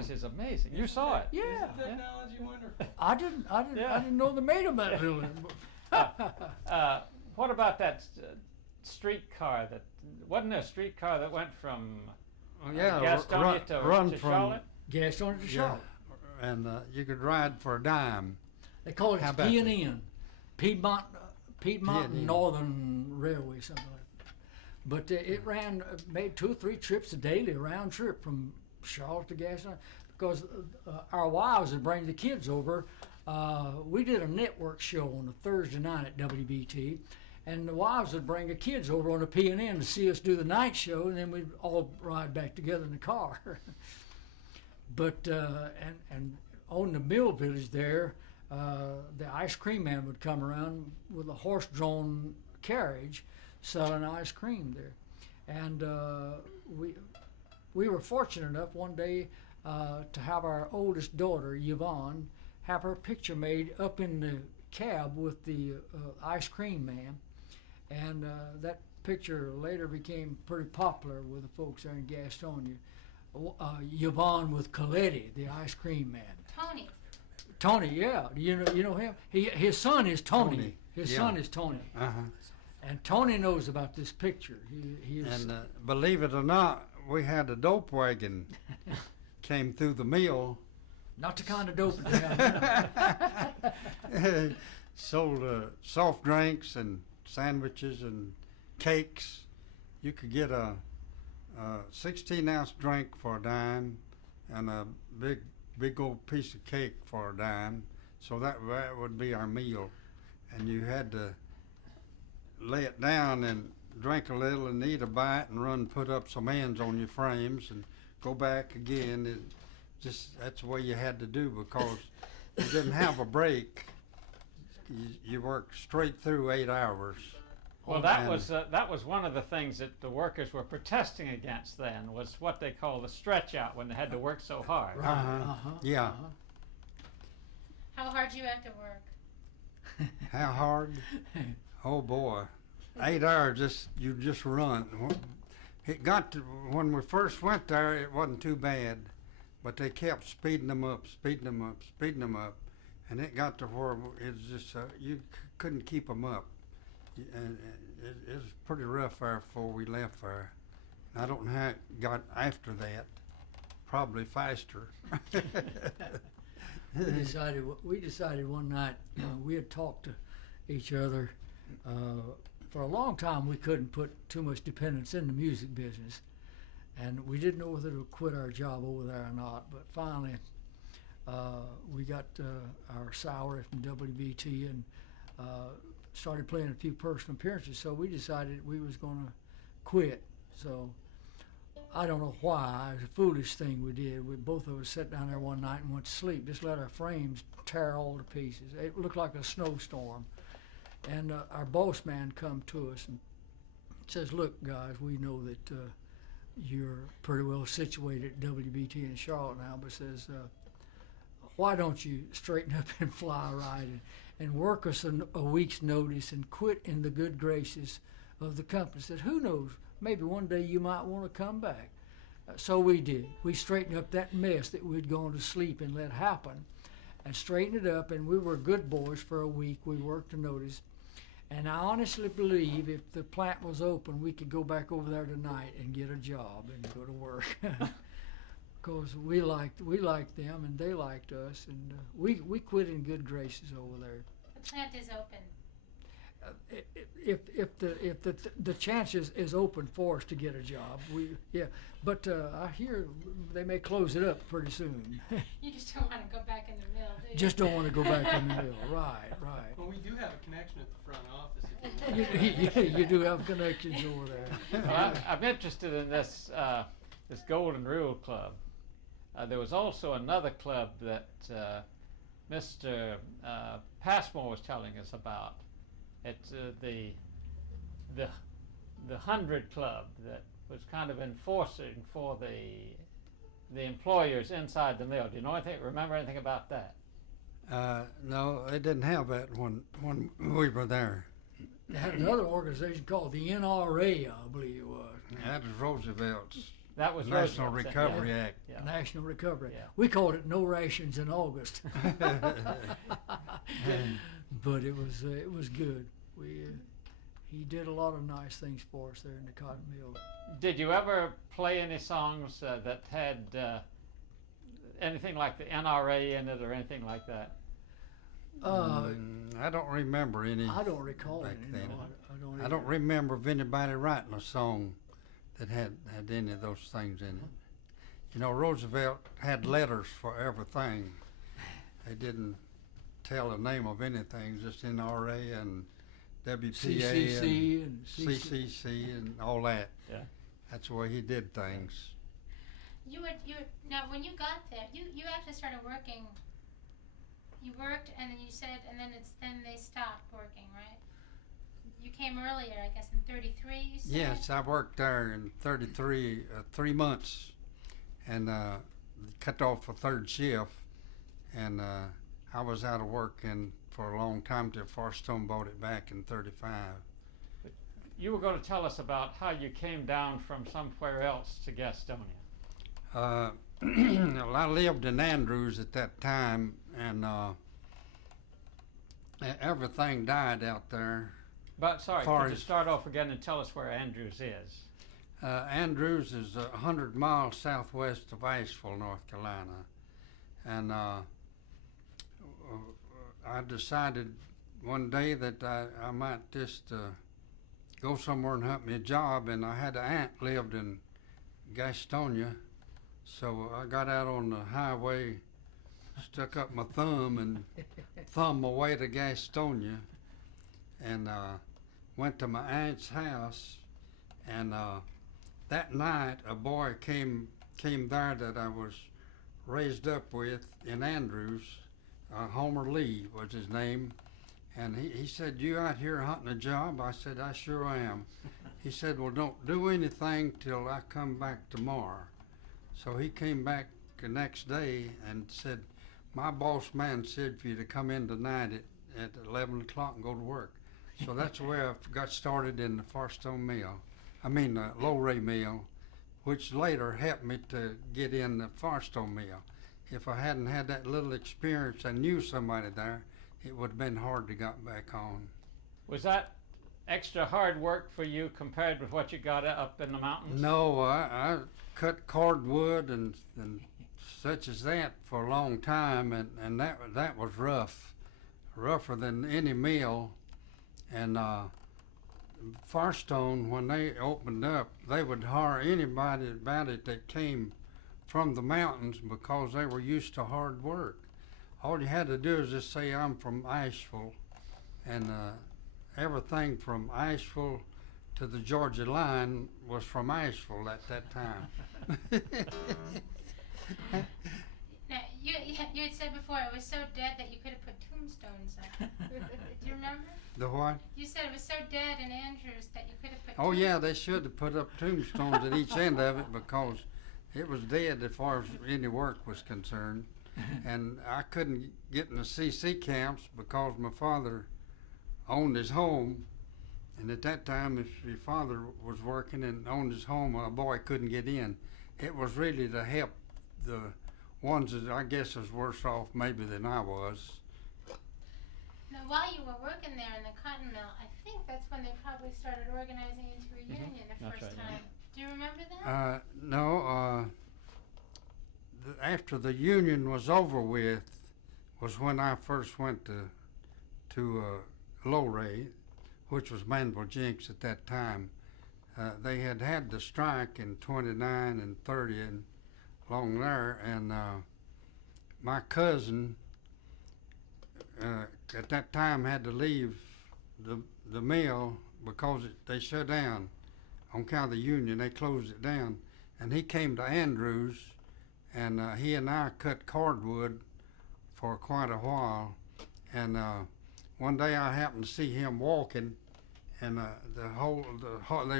is amazing. You saw it. Yeah. Isn't technology wonderful? I didn't know they made them that little. What about that streetcar? That wasn't there a streetcar that went from Gastonia to Charlotte? Gastonia to Charlotte. Yeah, and you could ride for a dime. They call it P&N, Piedmont P&N. Northern Railway, something like that. But it made 2 or 3 trips a daily, a round trip from Charlotte to Gastonia, because our wives would bring the kids over. We did a network show on a Thursday night at WBT, and the wives would bring the kids over on the P&N to see us do the night show, and then we'd all ride back together in the car. But and on the Mill Village there, the ice cream man would come around with a horse-drawn carriage selling ice cream there. And we were fortunate enough one day to have our oldest daughter, Yvonne, have her picture made up in the cab with the ice cream man. And that picture later became pretty popular with the folks there in Gastonia. Yvonne with Coletti, the ice cream man. Tony, yeah. You know him? His son is Tony. His son is Tony. Uh-huh. And Tony knows about this picture. He is, And believe it or not, we had a dope wagon came through the mill. not the kind of dope. Sold soft drinks and sandwiches and cakes. You could get a 16-ounce drink for a dime and a big old piece of cake for a dime. So that would be our meal. And you had to lay it down and drink a little and eat a bite and put up some ends on your frames and go back again. That's the way you had to do, because you didn't have a break. You worked straight through 8 hours. Well, that was one of the things that the workers were protesting against then, was what they call the stretch out, when they had to work so hard. Yeah. How hard you have to work? How hard? Oh boy, 8 hours. You just run. It got to, when we first went there, it wasn't too bad, but they kept speeding them up, and it got to where it's just you couldn't keep them up. And it was pretty rough there before we left there. I don't know how it got after that. Probably faster. We decided one night, we had talked to each other. For a long time, we couldn't put too much dependence in the music business, and we didn't know whether to quit our job over there or not. But finally, we got our salary from WBT and started playing a few personal appearances. So we decided we was going to quit. So I don't know why. It was a foolish thing we did. We both of us sat down there one night and went to sleep. Just let our frames tear all to pieces. It looked like a snowstorm. And our boss man come to us and says, "Look, guys, we know that you're pretty well situated at WBT in Charlotte now, but says, why don't you straighten up and fly right and work us a week's notice and quit in the good graces of the company." Said, "Who knows, maybe one day you might want to come back." So we did. We straightened up that mess that we'd gone to sleep and let happen, and straightened it up, and we were good boys for a week. We worked a notice. And I honestly believe if the plant was open, we could go back over there tonight and get a job and go to work. Because we liked them and they liked us, and we quit in good graces over there. The plant is open. If the chance is open for us to get a job, but I hear they may close it up pretty soon. You just don't want to go back in the mill, do you? Just don't want to go back in the mill. Right. Well, we do have a connection at the front office. If You do have connections over there. Well, I'm interested in this Golden Rule Club. There was also another club that Mr. Passmore was telling us about. It's the 100 Club that was kind of enforcing for the employers inside the mill. Do you remember anything about that? No, they didn't have that when we were there. They had another organization called the NRA, I believe it was. That was Roosevelt's That was National Roosevelt's, Recovery yeah. Act. Yeah. National Recovery. Yeah. We called it no rations in August. But it was good. He did a lot of nice things for us there in the cotton mill. Did you ever play any songs that had anything like the NRA in it or anything like that? I don't remember any. I don't recall back it. then. I I don't remember of anybody writing a song that had any of those things in it. You know, Roosevelt had letters for everything. They didn't tell the name of anything, just NRA and WPA CCC and and CCC and all that. Yeah. That's the way he did things. You now when you got there, you actually started working. You worked, and then you said, and then they stopped working, right? You came earlier, I guess, in '33. You said. Yes, I worked there in '33, 3 months, and cut off a third shift, and I was out of work for a long time till Firestone bought it back in '35. You were going to tell us about how you came down from somewhere else to Gastonia. Well, I lived in Andrews at that time, and everything died out there. But sorry, Far could you as- start off again and tell us where Andrews is? Andrews is 100 miles southwest of Asheville, North Carolina, and I decided one day that I might just go somewhere and hunt me a job, and I had an aunt lived in Gastonia, so I got out on the highway, stuck up my thumb and thumbed my way to Gastonia, and went to my aunt's house, and that night a boy came there that I was raised up with in Andrews. Homer Lee was his name, and he said, "You out here hunting a job?" I said, "I sure am." He said, "Well, don't do anything till I come back tomorrow." So he came back the next day and said, "My boss man said for you to come in tonight at 11 o'clock and go to work." So that's where I got started in the Firestone mill. I mean, the Low-Ray mill, which later helped me to get in the Firestone mill. If I hadn't had that little experience and knew somebody there, it would have been hard to get back on. Was that extra hard work for you compared with what you got up in the mountains? No, I cut cordwood and such as that for a long time, and that was rougher than any mill. And Firestone, when they opened up, they would hire anybody about it that came from the mountains because they were used to hard work. All you had to do is just say, "I'm from Asheville," and everything from Asheville to the Georgia line was from Asheville at that time. Now, you had said before it was so dead that you could have put tombstones up. Do you remember? The what? You said it was so dead in Andrews that you could have put. Oh yeah, they should have put up tombstones at each end of it because it was dead as far as any work was concerned. And I couldn't get in the CC camps because my father owned his home. And at that time, if your father was working and owned his home, a boy couldn't get in. It was really to help the ones that I guess was worse off maybe than I was. Now, while you were working there in the cotton mill, I think that's when they probably started organizing into a union the That's first right, yeah. time. Do you remember that? No, after the union was over with was when I first went to Low-Ray, which was Manville Jenks at that time. They had the strike in 29 and 30 and along there, and my cousin at that time had to leave the mill because they shut down on account of the union. They closed it down, and he came to Andrews, and he and I cut cordwood for quite a while. And one day I happened to see him walking, and there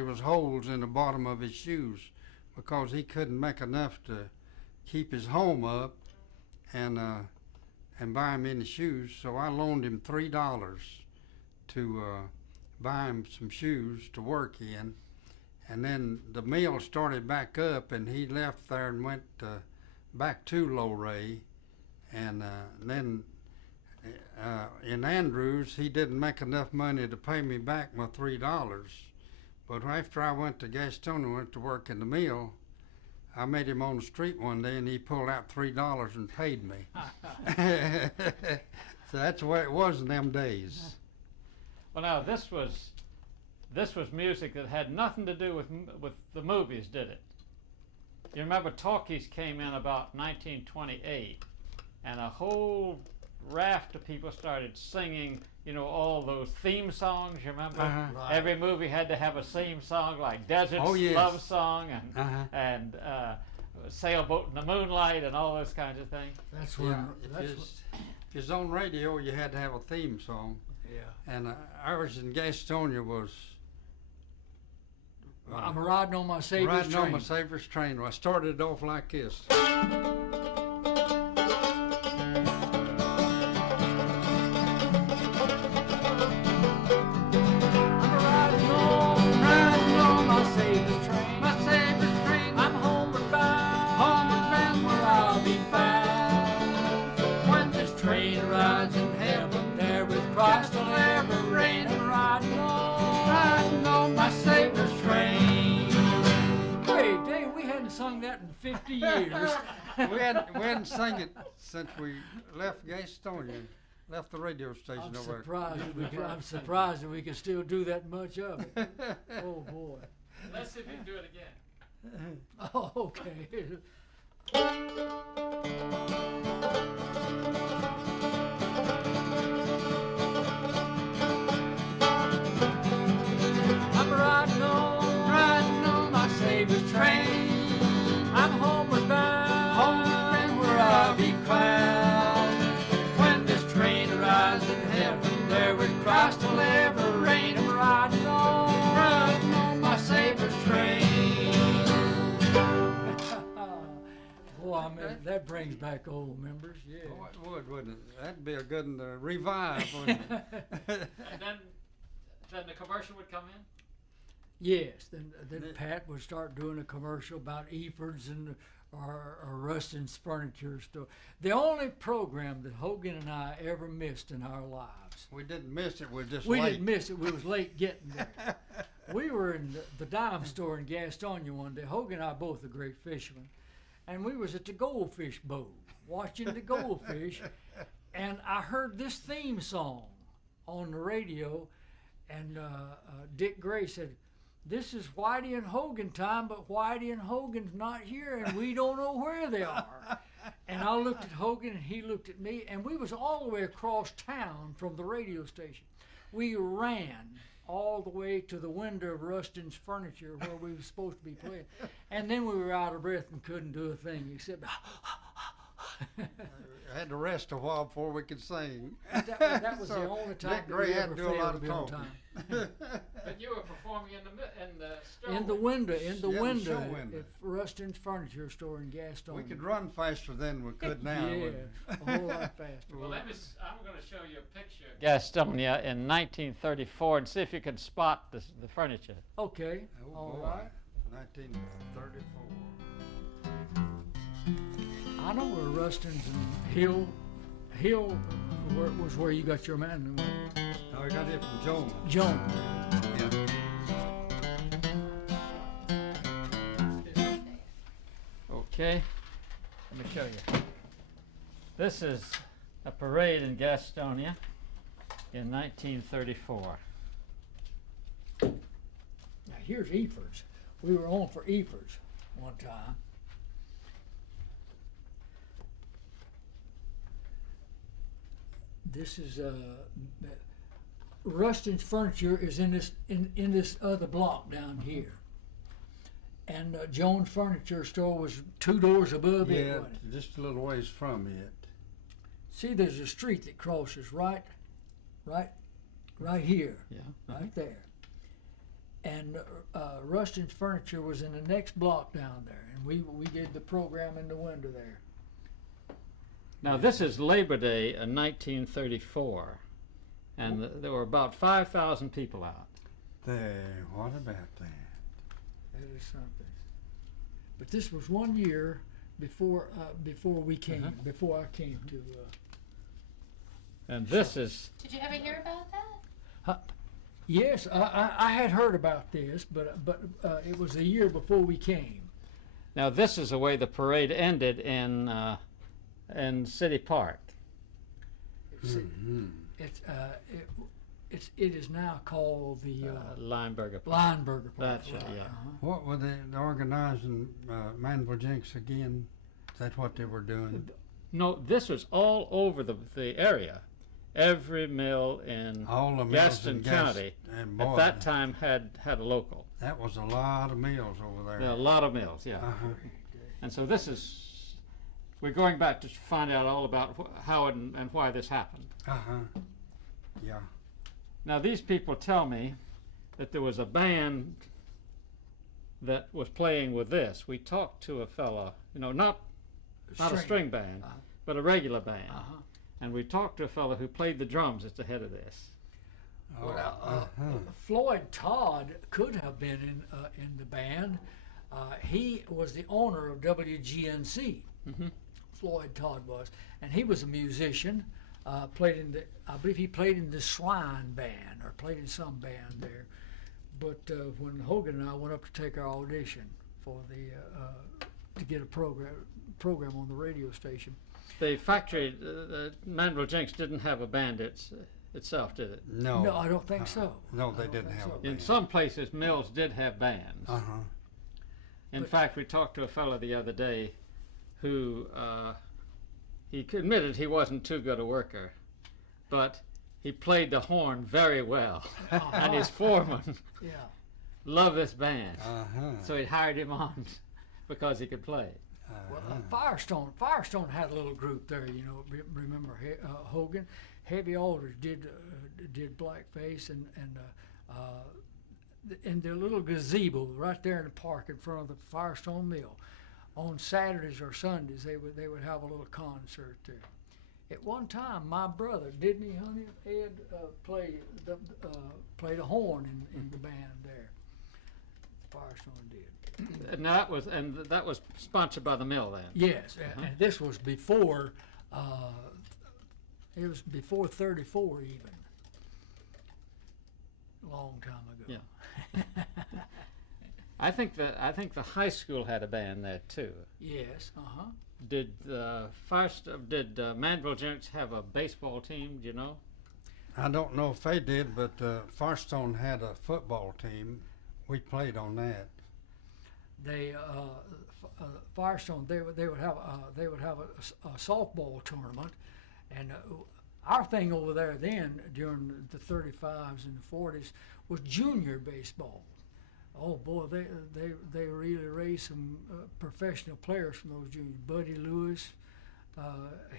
was holes in the bottom of his shoes because he couldn't make enough to keep his home up and buy him any shoes. So I loaned him $3 to buy him some shoes to work in, and then the mill started back up, and he left there and went back to Luray, and then in Andrews, he didn't make enough money to pay me back my $3. But after I went to Gastonia and went to work in the mill, I met him on the street one day, and he pulled out $3 and paid me. So that's the way it was in them days. Well, now this was music that had nothing to do with the movies, did it? You remember talkies came in about 1928, and a whole raft of people started singing, all those theme songs. You remember? Right. Every movie had to have a theme song, like Desert's Oh, yes. Love Song and Sailboat in the Moonlight and all those kinds of things. That's Yeah, when. if That's you was on radio, you had to have a theme song. yeah. And ours in Gastonia was I'm riding on my Savior's riding train. on my Savior's train. I started off like this. Riding on my Savior's train. My Savior's train. I'm homeward bound, where I'll be found. When this train arrives in heaven, there with Christ will ever reign. I'm riding on my Savior's train. Hey, Dave, we hadn't sung that in 50 years. we hadn't sung it since we left Gastonia, left the radio station I'm over surprised that we can still do that much of it. there. Oh boy. Let's see if you can do it again. Oh, okay. I'm riding on my Savior's train. I'm homeward bound, where I'll be found. When this train arrives in heaven, there with Christ will ever reign. I'm riding on my Savior's train. Boy, I mean, that brings back old members, yeah. Oh, it would, wouldn't it? That'd be a good one to revive, wouldn't it? And then the commercial would come in. Yes, then Pat would start doing a commercial about Eford's and or Rustin's furniture store. The only program that Hogan and I ever missed in our lives. We didn't miss it, we're just We late. didn't miss it. We was late getting there. We were in the dime store in Gastonia one day. Hogan and I both are great fishermen, and we was at the goldfish bowl watching the goldfish, and I heard this theme song on the radio, and Dick Gray said, "This is Whitey and Hogan time, but Whitey and Hogan's not here, and we don't know where they are." And I looked at Hogan, and he looked at me, and we was all the way across town from the radio station. We ran all the way to the window of Rustin's furniture where we were supposed to be playing, and then we were out of breath and couldn't do a thing except. I had to rest a while before we could sing. That was So the only time Dick that Gray we had ever to do a lot failed to of be on talking. time. But you were performing in the store. In the window, Yeah, the window show window. at Rustin's furniture store in Gastonia. We could run faster than we could now. Yeah, wouldn't we? a whole lot faster. Well, I'm going to show you a picture of Gastonia in 1934 and see if you can spot the furniture. Okay, Oh, all boy. right. 1934. I know where Rustin's and Hill was where you got your man. No, I got it from Jones. Jones. Yeah. Okay, let me show you. This is a parade in Gastonia in 1934. Now here's Eford's. We were on for Eford's one time. This is Rustin's furniture is in this other block down here, and Jones' furniture store was 2 doors above it. Yeah, Wasn't it? just a little ways from it. See, there's a street that crosses right here, Yeah. right there. And Rustin's furniture was in the next block down there, and we did the program in the window there. Now this is Labor Day in 1934, and there were about 5,000 people out. There, what about that? is something. But this was 1 year before we came, before I came to. And this is, Did you ever hear about that? Yes, I had heard about this, but it was a year before we came. now this is the way the parade ended in City Park. It is now called the Lineberger Park. Lineberger Park. That's right, yeah. What were they organizing, Manville Jenks again? Is that what they were doing? No, this was all over the area. Every mill in All the mills Gaston in County and at boy, that time had a local. that was a lot of mills over there. There are a lot of mills, yeah. Uh-huh. And so this is, we're going back to find out all about how and why this happened. Uh-huh. Yeah. Now these people tell me that there was a band that was playing with this. We talked to a fella, not a string band, but a regular band. And we talked to a fella who played the drums at the head of this. Floyd Todd could have been in the band. He was the owner of WGNC. Floyd Todd was, and he was a musician. Played in I believe he played in the Swine Band or played in some band there. But when Hogan and I went up to take our audition for to get a program on the radio station. The factory, Manville Jenks didn't have a band itself, did it? No. No, I don't think so. No, I they don't didn't think have so. a In band. some places, mills did have bands. Uh-huh. In But- fact, we talked to a fellow the other day who he admitted he wasn't too good a worker, but he played the horn very well. And his foreman Yeah. loved this band. Uh-huh. So he hired him on because he could play. Well, Firestone had a little group there, remember Hogan? Heavy Alders did Blackface and in their little gazebo right there in the park in front of the Firestone Mill. On Saturdays or Sundays, they would have a little concert there. At one time, my brother, didn't he, honey? Ed played the horn in the band there. Firestone did. And that was sponsored by the mill then. Yes, and this was before. It was before '34 even. A long time ago. Yeah. I think the high school had a band there too. Yes. Did Manville Jenks have a baseball team? Do you know? I don't know if they did, but Firestone had a football team. We played on that. They Firestone they would have a softball tournament, and our thing over there then during the 35s and the 40s was junior baseball. Oh boy, they really raised some professional players from those juniors. Buddy Lewis,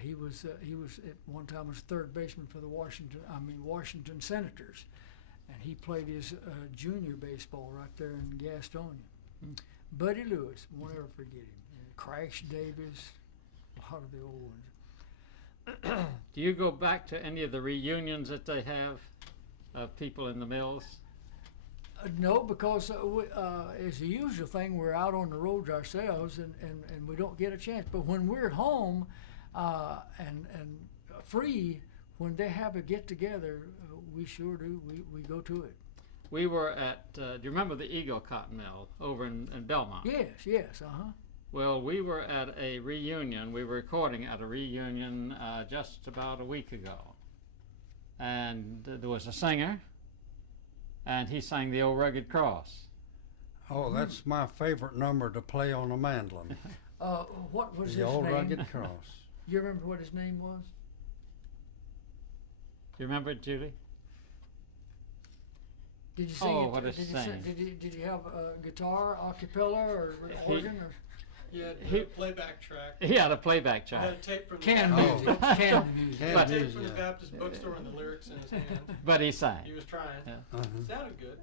he was at one time was third baseman for the Washington Senators, and he played his junior baseball right there in Gastonia. Buddy Lewis, won't ever forget him. Crash Davis, a lot of the old ones. Do you go back to any of the reunions that they have of people in the mills? No, because it's the usual thing. We're out on the roads ourselves, and we don't get a chance. But when we're at home and free, when they have a get together, we sure do. We go to it. We were at, do you remember the Eagle Cotton Mill over in Belmont? Yes, Well, we were at a reunion. We were recording at a reunion just about a week ago. And there was a singer, and he sang the Old Rugged Cross. Oh, that's my favorite number to play on a mandolin. What was The his Old name? Rugged Cross. You remember what his name was? Do you remember it, Judy? Did you sing Oh, it? what is did, his you name? Did you have a guitar, a cappella, or organ, or Yeah, He- playback track. He had a playback I had a track, tape from canned the Oh. music? Canned music. Canned But- tape music, from the yeah. Baptist bookstore and the lyrics in his hand. but he sang. He was trying. Yeah. Uh-huh. Sounded good.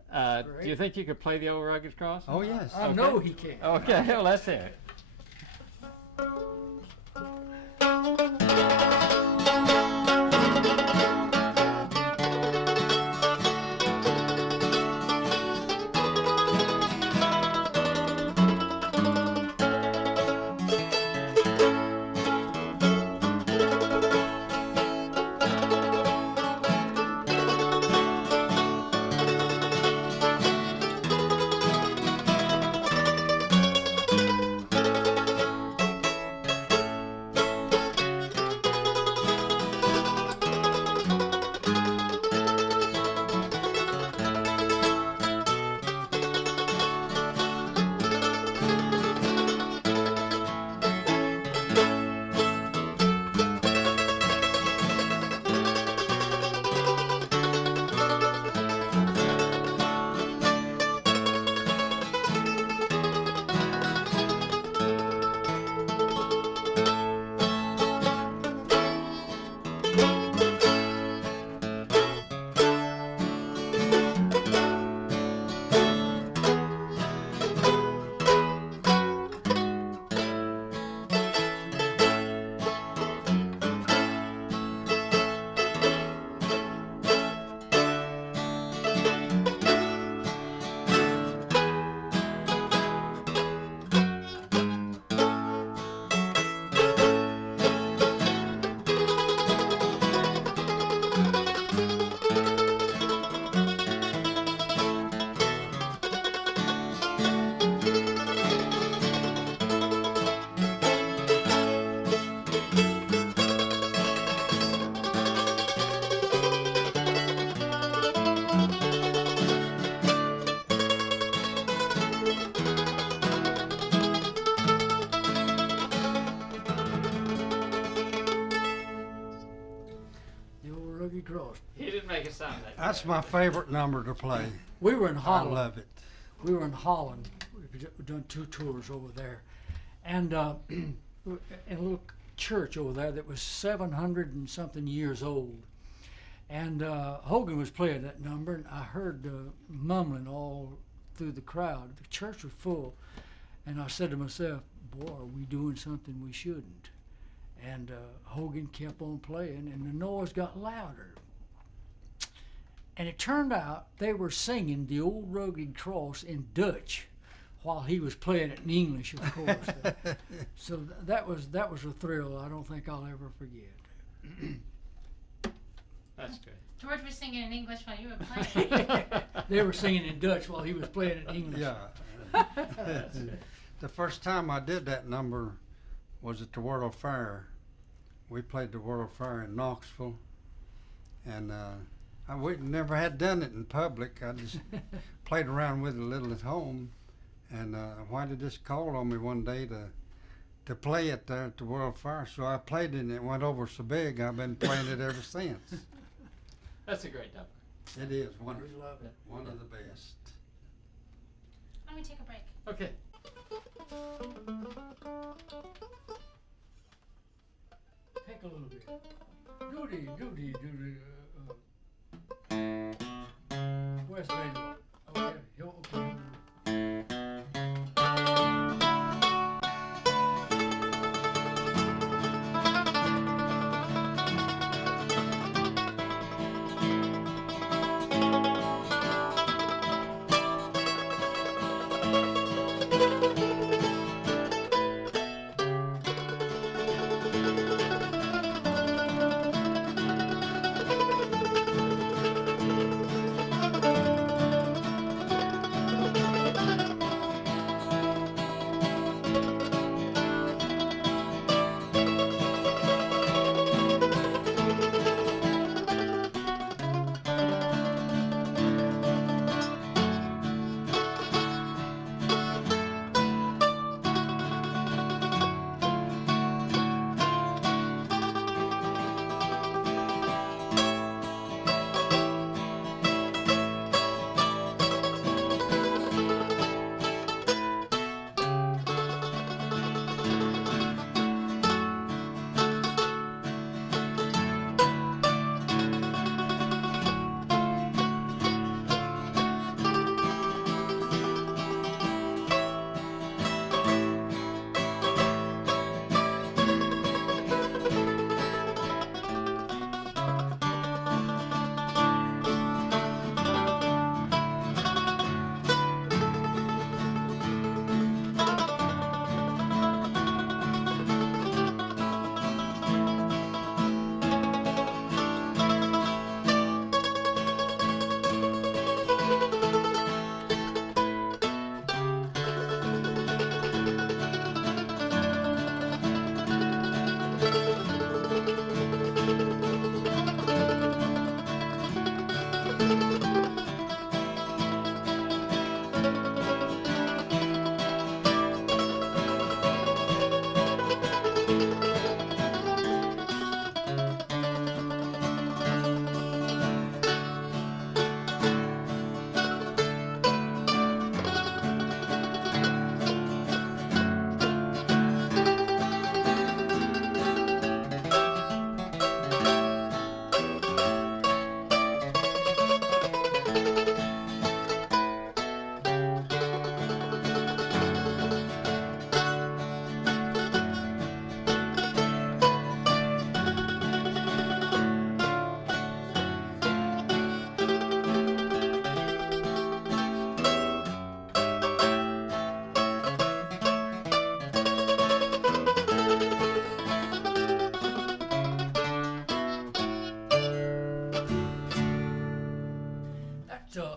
Do you think you could play the Old Rugged Cross? Oh, yes. I know he can. Okay, well, let's hear it. Cross. He didn't make it sound like That's that. my favorite number to play. We were in I Holland. love it. We were in Holland. We've done 2 tours over there, and in a little church over there that was 700 and something years old. And Hogan was playing that number, and I heard mumbling all through the crowd. The church was full, and I said to myself, "Boy, are we doing something we shouldn't?" And Hogan kept on playing, and the noise got louder. And it turned out they were singing the Old Rugged Cross in Dutch, while he was playing it in English, of course. So that was a thrill I don't think I'll ever forget. That's good. George was singing in English while you were playing. They were singing in Dutch while he was playing in English. Yeah. The first time I did that number was at the World Fair. We played the World Fair in Knoxville, and we never had done it in public. I just played around with it a little at home, and Whitey just called on me one day to play it there at the World Fair. So I played it, and it went over so big, I've been playing it ever since. That's a great number. It is wonderful. We love it. One of the best. Why don't we take a break? Okay. Take a little bit. Doody. Where's the radio? Okay. Okay.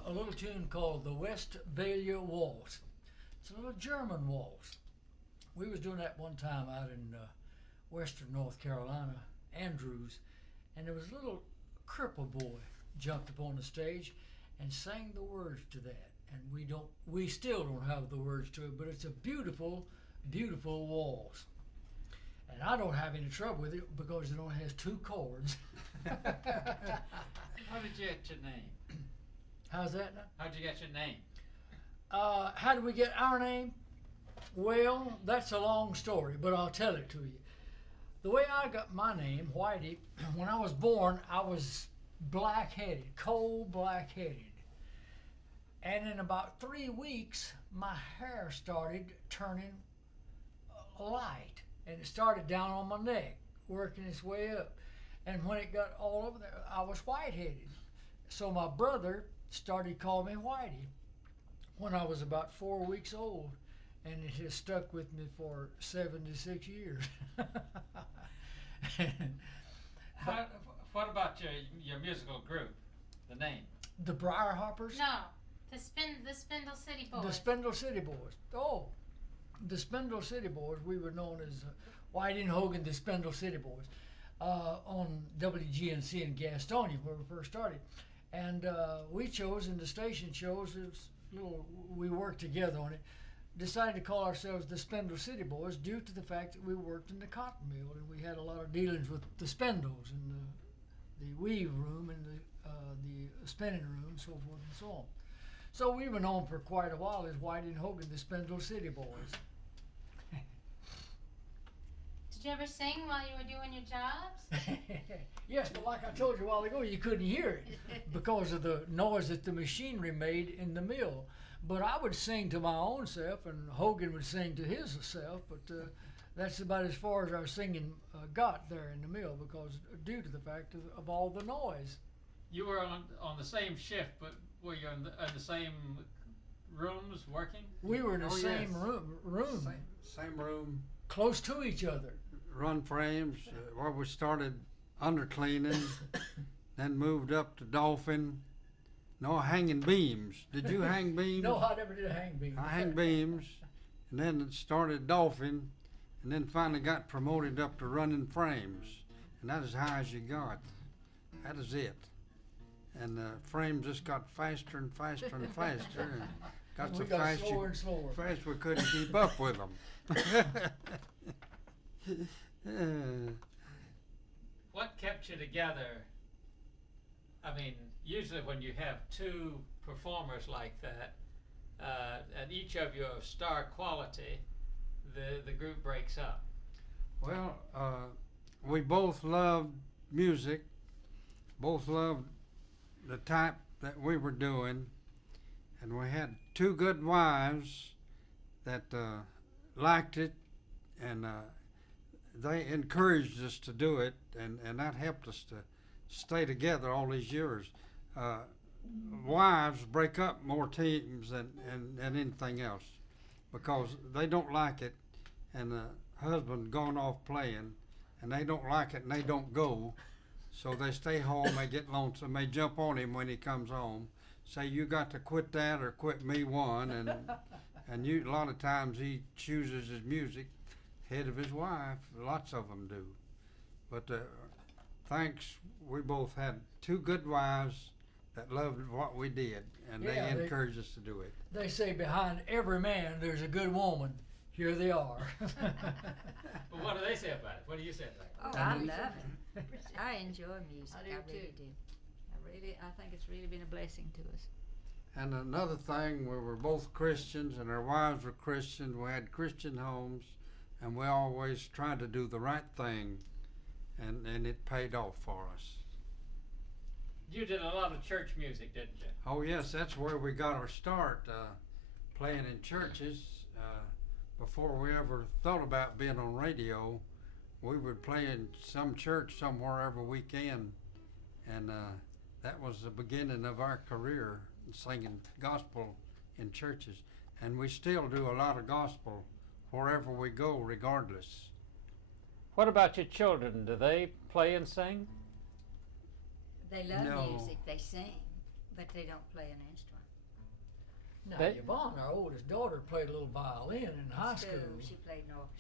A little tune called the Westphalia Waltz. It's a little German waltz. We was doing that one time out in western North Carolina, Andrews, and there was a little cripple boy jumped up on the stage and sang the words to that. And we still don't have the words to it, but it's a beautiful, beautiful waltz. And I don't have any trouble with it because it only has 2 chords. How did you get your name? How's that now? How'd you get your name? How did we get our name? Well, that's a long story, but I'll tell it to you. The way I got my name, Whitey, when I was born, I was black-headed, cold black-headed. And in about 3 weeks, my hair started turning light. And it started down on my neck, working its way up. And when it got all over there, I was white-headed. So my brother started calling me Whitey when I was about 4 weeks old. And it has stuck with me for 76 years. What about your musical group? The name? The Briar Hoppers? No, the Spindle City Boys. The Spindle City Boys. Oh, the Spindle City Boys. We were known as Whitey and Hogan, the Spindle City Boys, on WGNC in Gastonia, where we first started. And we chose, and the station chose, we worked together on it, decided to call ourselves the Spindle City Boys due to the fact that we worked in the cotton mill and we had a lot of dealings with the spindles and the weave room and the spinning room, so forth and so on. So we were known for quite a while as Whitey and Hogan, the Spindle City Boys. Did you ever sing while you were doing your jobs? Yes, but like I told you a while ago, you couldn't hear it because of the noise that the machinery made in the mill. But I would sing to my own self, and Hogan would sing to his self, but that's about as far as our singing got there in the mill, because due to the fact of all the noise. You were on the same shift, but were you in the same rooms working? We were in the same yes. room. Same room. Close to each other. Run frames, where we started under cleaning, then moved up to dolphin. No, hanging beams. Did you hang beams? No, I never did hang beams. I hang beams, and then it started dolphin, and then finally got promoted up to running frames, and that is high as you got. That is it. And the frames just got faster and faster and faster, and got And so we got fast slower and slower. fast we couldn't keep up with them. What kept you together? I mean, usually when you have two performers like that, and each of you of star quality, the group breaks up. Well, we both loved music, both loved the type that we were doing, and we had two good wives that liked it, and they encouraged us to do it, and that helped us to stay together all these years. Wives break up more teams than anything else because they don't like it, and the husband gone off playing, and they don't like it and they don't go, so they stay home. They get lonesome. They jump on him when he comes home, say you got to quit that or quit me one, and a lot of times he chooses his music ahead of his wife. Lots of them do, but thanks, we both had two good wives that loved what we did, and Yeah, they encouraged us to do it. They say behind every man there's a good woman. Here they are. But what do they say about it? What do you say about it? Oh, I love it. I enjoy music. I do really too. do. I think it's really been a blessing to us. And another thing, we were both Christians, and our wives were Christians. We had Christian homes, and we always tried to do the right thing, and it paid off for us. You did a lot of church music, didn't you? Oh yes, that's where we got our start, playing in churches. Before we ever thought about being on radio, we would play in some church somewhere every weekend, and that was the beginning of our career, singing gospel in churches. And we still do a lot of gospel wherever we go, regardless. What about your children? Do they play and sing? They love No. music. They sing, but they don't play an instrument. Now, They- Yvonne, our oldest daughter, played a little violin in high school. She played an orchestra.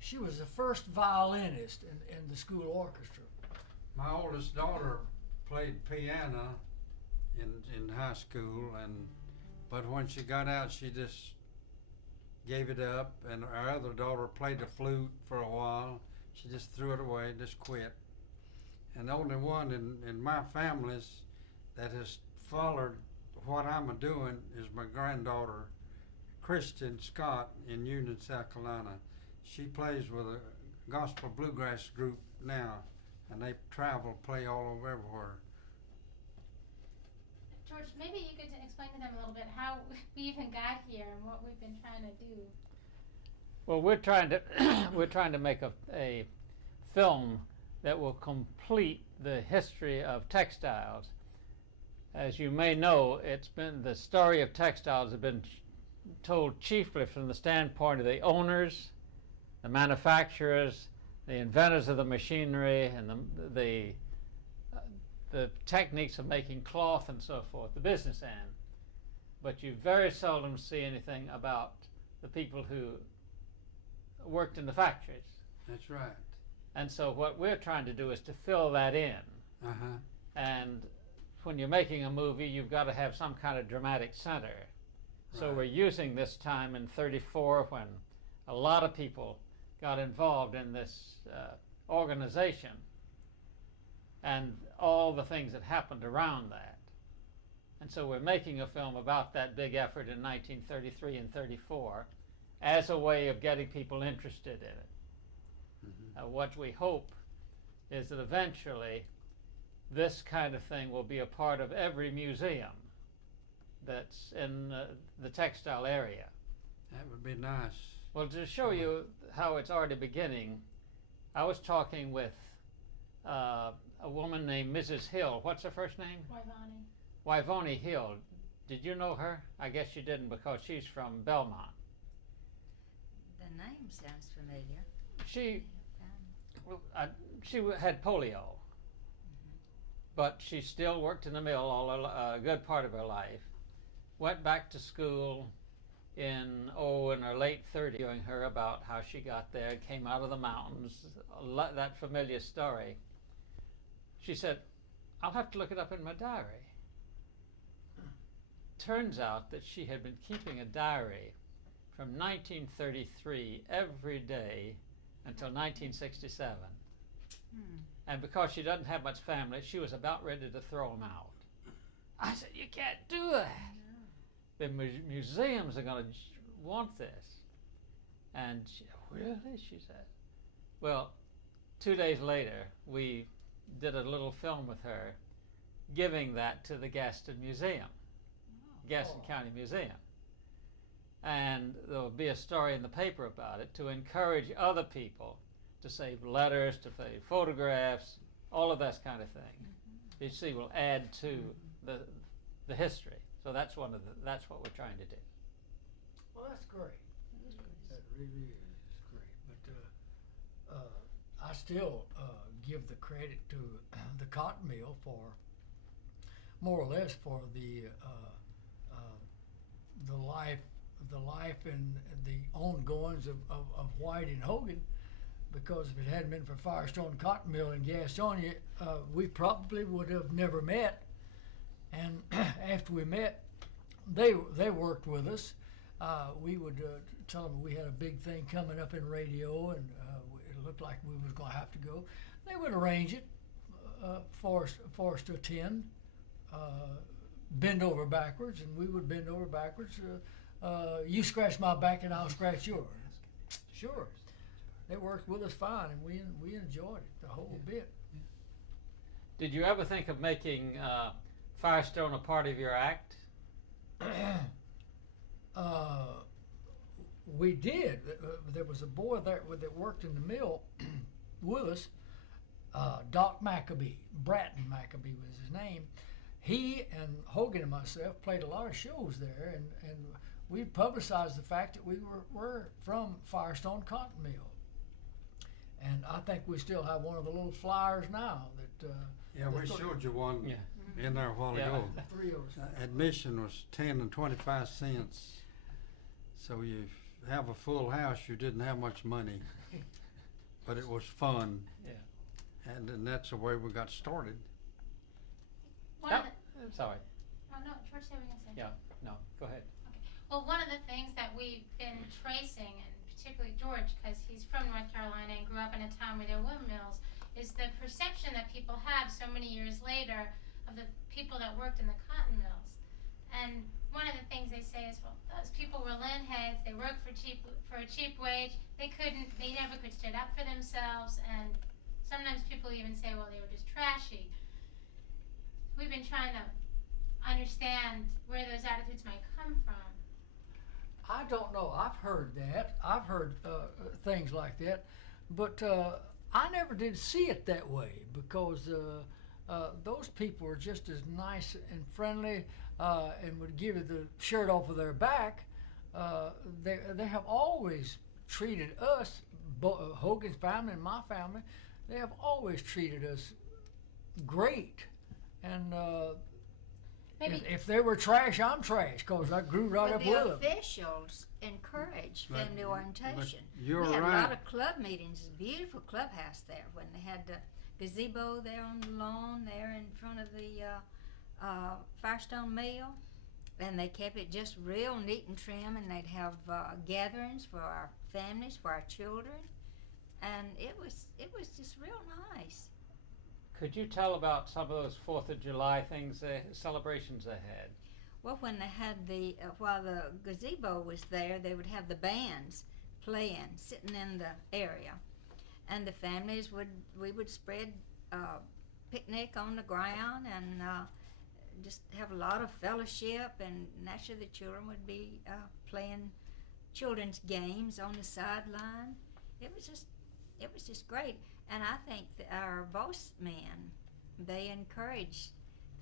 She was the first violinist in the school orchestra. My oldest daughter played piano in high school, but when she got out, she just gave it up. And our other daughter played the flute for a while. She just threw it away, just quit. And the only one in my families that has followed what I'm a-doing is my granddaughter, Kristen Scott, in Union, South Carolina. She plays with a gospel bluegrass group now, and they travel, play all over everywhere. George, maybe you could explain to them a little bit how we even got here and what we've been trying to do. Well, we're trying to make a film that will complete the history of textiles. As you may know, the story of textiles has been told chiefly from the standpoint of the owners, the manufacturers, the inventors of the machinery, and the techniques of making cloth and so forth, the business end. But you very seldom see anything about the people who worked in the factories. That's right. And so what we're trying to do is to fill that in. Uh-huh. And when you're making a movie, you've got to have some kind of dramatic center. So Right. we're using this time in '34 when a lot of people got involved in this organization and all the things that happened around that. And so we're making a film about that big effort in 1933 and '34 as a way of getting people interested in it. Mm-hmm. What we hope is that eventually this kind of thing will be a part of every museum that's in the textile area. That would be nice. Well, to show you how it's already beginning, I was talking with a woman named Mrs. Hill. What's her first name? Wyvoni Hill. Did you know her? I guess you didn't because she's from Belmont. The name sounds familiar. She had polio, but she still worked in the mill a good part of her life. Went back to school in her late 30s, telling her about how she got there, came out of the mountains, that familiar story. She said, "I'll have to look it up in my diary." Turns out that she had been keeping a diary from 1933 every day until 1967. And because she doesn't have much family, she was about ready to throw them out. I said, "You can't do that. The museums are going to want this." And she, "Really?" she said. Well, 2 days later, we did a little film with her giving that to the Gaston Museum, Gaston County Museum. And there will be a story in the paper about it to encourage other people to save letters, to save photographs, all of that kind of thing. You see, will add to the history. So that's what we're trying to do. Well, that's great. That really is great. But I still give the credit to the cotton mill for more or less for the life and the ongoings of Whitey and Hogan, because if it hadn't been for Firestone Cotton Mill in Gastonia, we probably would have never met. And after we met, they worked with us. We would tell them we had a big thing coming up in radio, and it looked like we was going to have to go. They would arrange it for us to attend, bend over backwards, and we would bend over backwards. You scratch my back and I'll scratch yours. Sure. They worked with us fine, and we enjoyed it the whole bit. Did you ever think of making Firestone a part of your act? We did. There was a boy there that worked in the mill with us, Doc Maccabee. Bratton Maccabee was his name. He and Hogan and myself played a lot of shows there, and we publicized the fact that we were from Firestone Cotton Mill. And I think we still have one of the little flyers now that. Yeah, we showed you one Yeah. in there a while ago. 3 of us. Admission was 10 and 25 cents. So you have a full house, you didn't have much money, but it was fun. Yeah. And that's the way we got started. I'm sorry. Oh no, George, say what you're gonna say. Yeah. No. Go ahead. Well, one of the things that we've been tracing, and particularly George, because he's from North Carolina and grew up in a town where there were mills, is the perception that people have so many years later of the people that worked in the cotton mills. And one of the things they say is, well, those people were lint heads, they worked for a cheap wage, they never could stand up for themselves, and sometimes people even say, well, they were just trashy. We've been trying to understand where those attitudes might come from. I don't know. I've heard that. I've heard things like that, but I never did see it that way, because those people are just as nice and friendly and would give you the shirt off of their back. They have always treated us, Hogan's family and my family, they have always treated us great. And if they were trash, I'm trash, because I grew right up with the them. officials encouraged family orientation. You're we had right. a lot of club meetings, a beautiful clubhouse there, when they had the gazebo there on the lawn there in front of the Firestone Mill, and they kept it just real neat and trim, and they'd have gatherings for our families, for our children, and it was just real nice. Could you tell about some of those 4th of July things, celebrations they had? Well, when they had while the gazebo was there, they would have the bands playing, sitting in the area, and the families we would spread picnic on the ground and just have a lot of fellowship, and naturally the children would be playing children's games on the sideline. It was just great, and I think that our boss men, they encouraged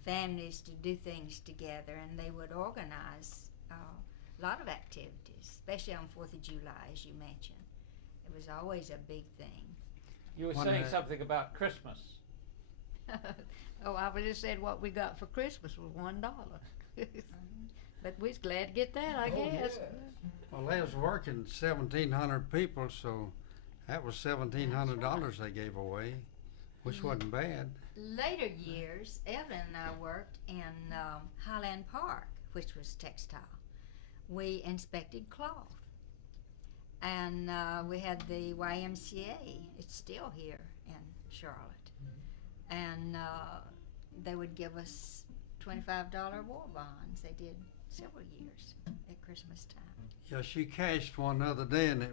families to do things together, and they would organize a lot of activities, especially on 4th of July, as you mentioned. It was always a big thing. You were saying something about Christmas. Oh, I was just said what we got for Christmas was $1. But we was glad to get that, I guess. Yeah. Well, they was working 1,700 people, so that was $1,700 they gave away, which wasn't bad. Later years, Evelyn and I worked in Highland Park, which was textile. We inspected cloth, and we had the YMCA. It's still here in Charlotte, and they would give us $25 war bonds. They did several years at Christmas time. Yeah, she cashed one the other day, and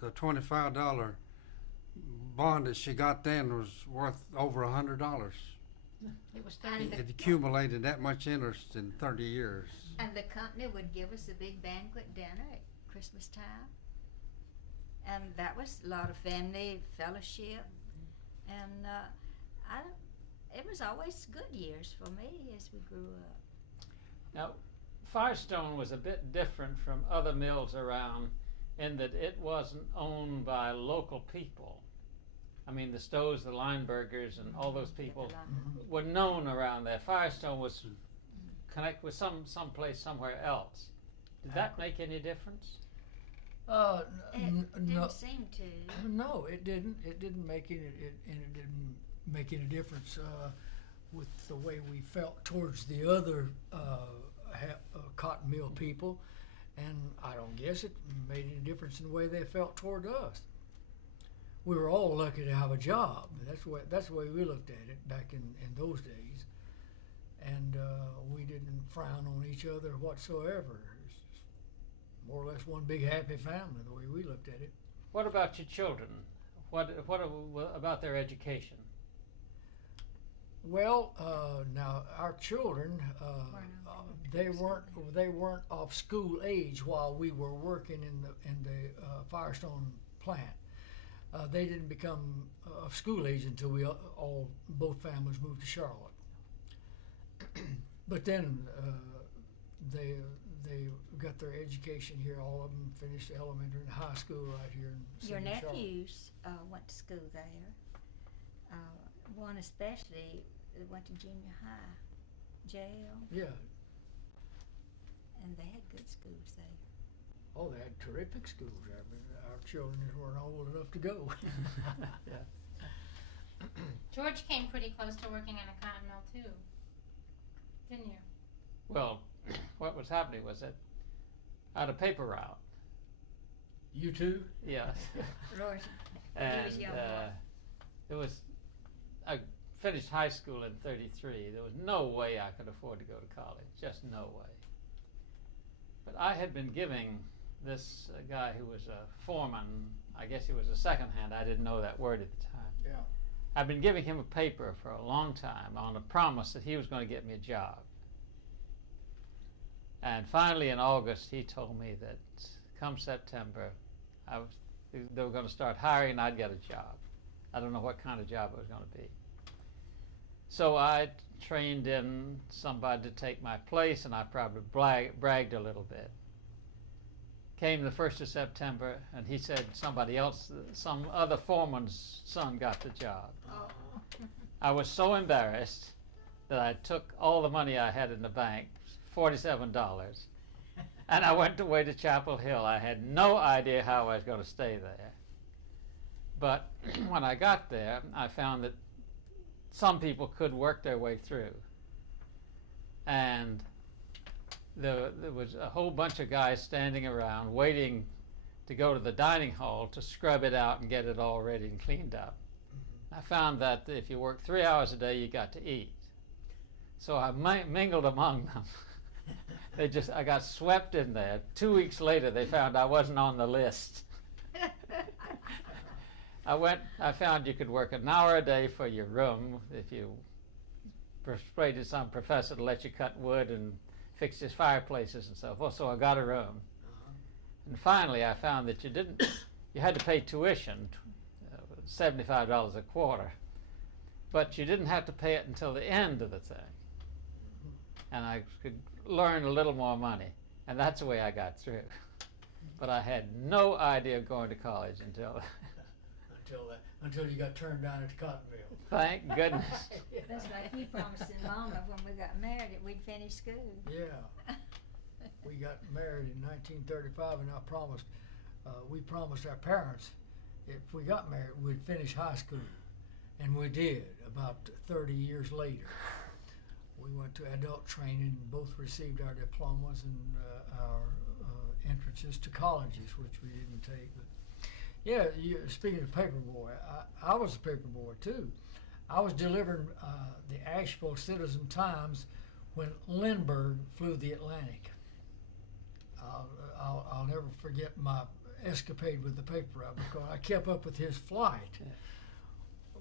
the $25 bond that she got then was worth over $100. It was And 30. It accumulated that much interest in 30 years. And the company would give us a big banquet dinner at Christmas time. And that was a lot of family fellowship. And it was always good years for me as we grew up. Now, Firestone was a bit different from other mills around in that it wasn't owned by local people. I mean, the Stows, the Linebergers, and all those people were known around there. Firestone was connected with some place somewhere else. Did that make any difference? It No, didn't seem to. no, it didn't. It didn't make any. And it didn't make any difference with the way we felt towards the other cotton mill people, and I don't guess it made any difference in the way they felt toward us. We were all lucky to have a job. That's the way we looked at it back in those days, and we didn't frown on each other whatsoever. It's just more or less one big happy family, the way we looked at it. What about your children? What about their education? Well, now our children, they weren't of school age while we were working in the Firestone plant. They didn't become of school age until both families moved to Charlotte. But then they got their education here. All of them finished elementary and high school right here in Your Charlotte. nephews went to school there. One especially went to junior high, jail, Yeah. and they had good schools there. Oh, they had terrific schools there. I mean, our children weren't old enough to go. George came pretty close to working in a cotton mill too, didn't you? Well, what was happening was that I had a paper route. You too? Yes. Lord, And young boy. I finished high school in '33. There was no way I could afford to go to college, just no way. But I had been giving this guy who was a foreman, I guess he was a second hand, I didn't know that word at the time. Yeah. I've been giving him a paper for a long time on a promise that he was going to get me a job. And finally in August he told me that come September they were going to start hiring and I'd get a job. I don't know what kind of job it was going to be. So I trained in somebody to take my place, and I probably bragged a little bit. Came the 1st of September, and he said somebody else, some other foreman's son got the job. Oh. I was so embarrassed that I took all the money I had in the bank, $47, and I went away to Chapel Hill. I had no idea how I was going to stay there. But when I got there, I found that some people could work their way through. And there was a whole bunch of guys standing around waiting to go to the dining hall to scrub it out and get it all ready and cleaned up. I found that if you worked 3 hours a day, you got to eat. So I mingled among them. I got swept in there. 2 weeks later, they found I wasn't on the list. I found you could work an hour a day for your room if you persuaded some professor to let you cut wood and fix his fireplaces and so forth. So I got a room. And finally I found that you had to pay tuition, $75 a quarter, but you didn't have to pay it until the end of the thing. And I could learn a little more money, and that's the way I got through. But I had no idea of going to college until you got turned down at the cotton mill. Thank goodness. That's like you promised in Mama when we got married that we'd finish school. Yeah. We got married in 1935, and we promised our parents if we got married, we'd finish high school. And we did, about 30 years later. We went to adult training and both received our diplomas and our entrances to colleges, which we didn't take. But yeah, speaking of paperboy, I was a paperboy too. I was delivering the Asheville Citizen-Times when Lindbergh flew the Atlantic. I'll never forget my escapade with the paper route because I kept up with his flight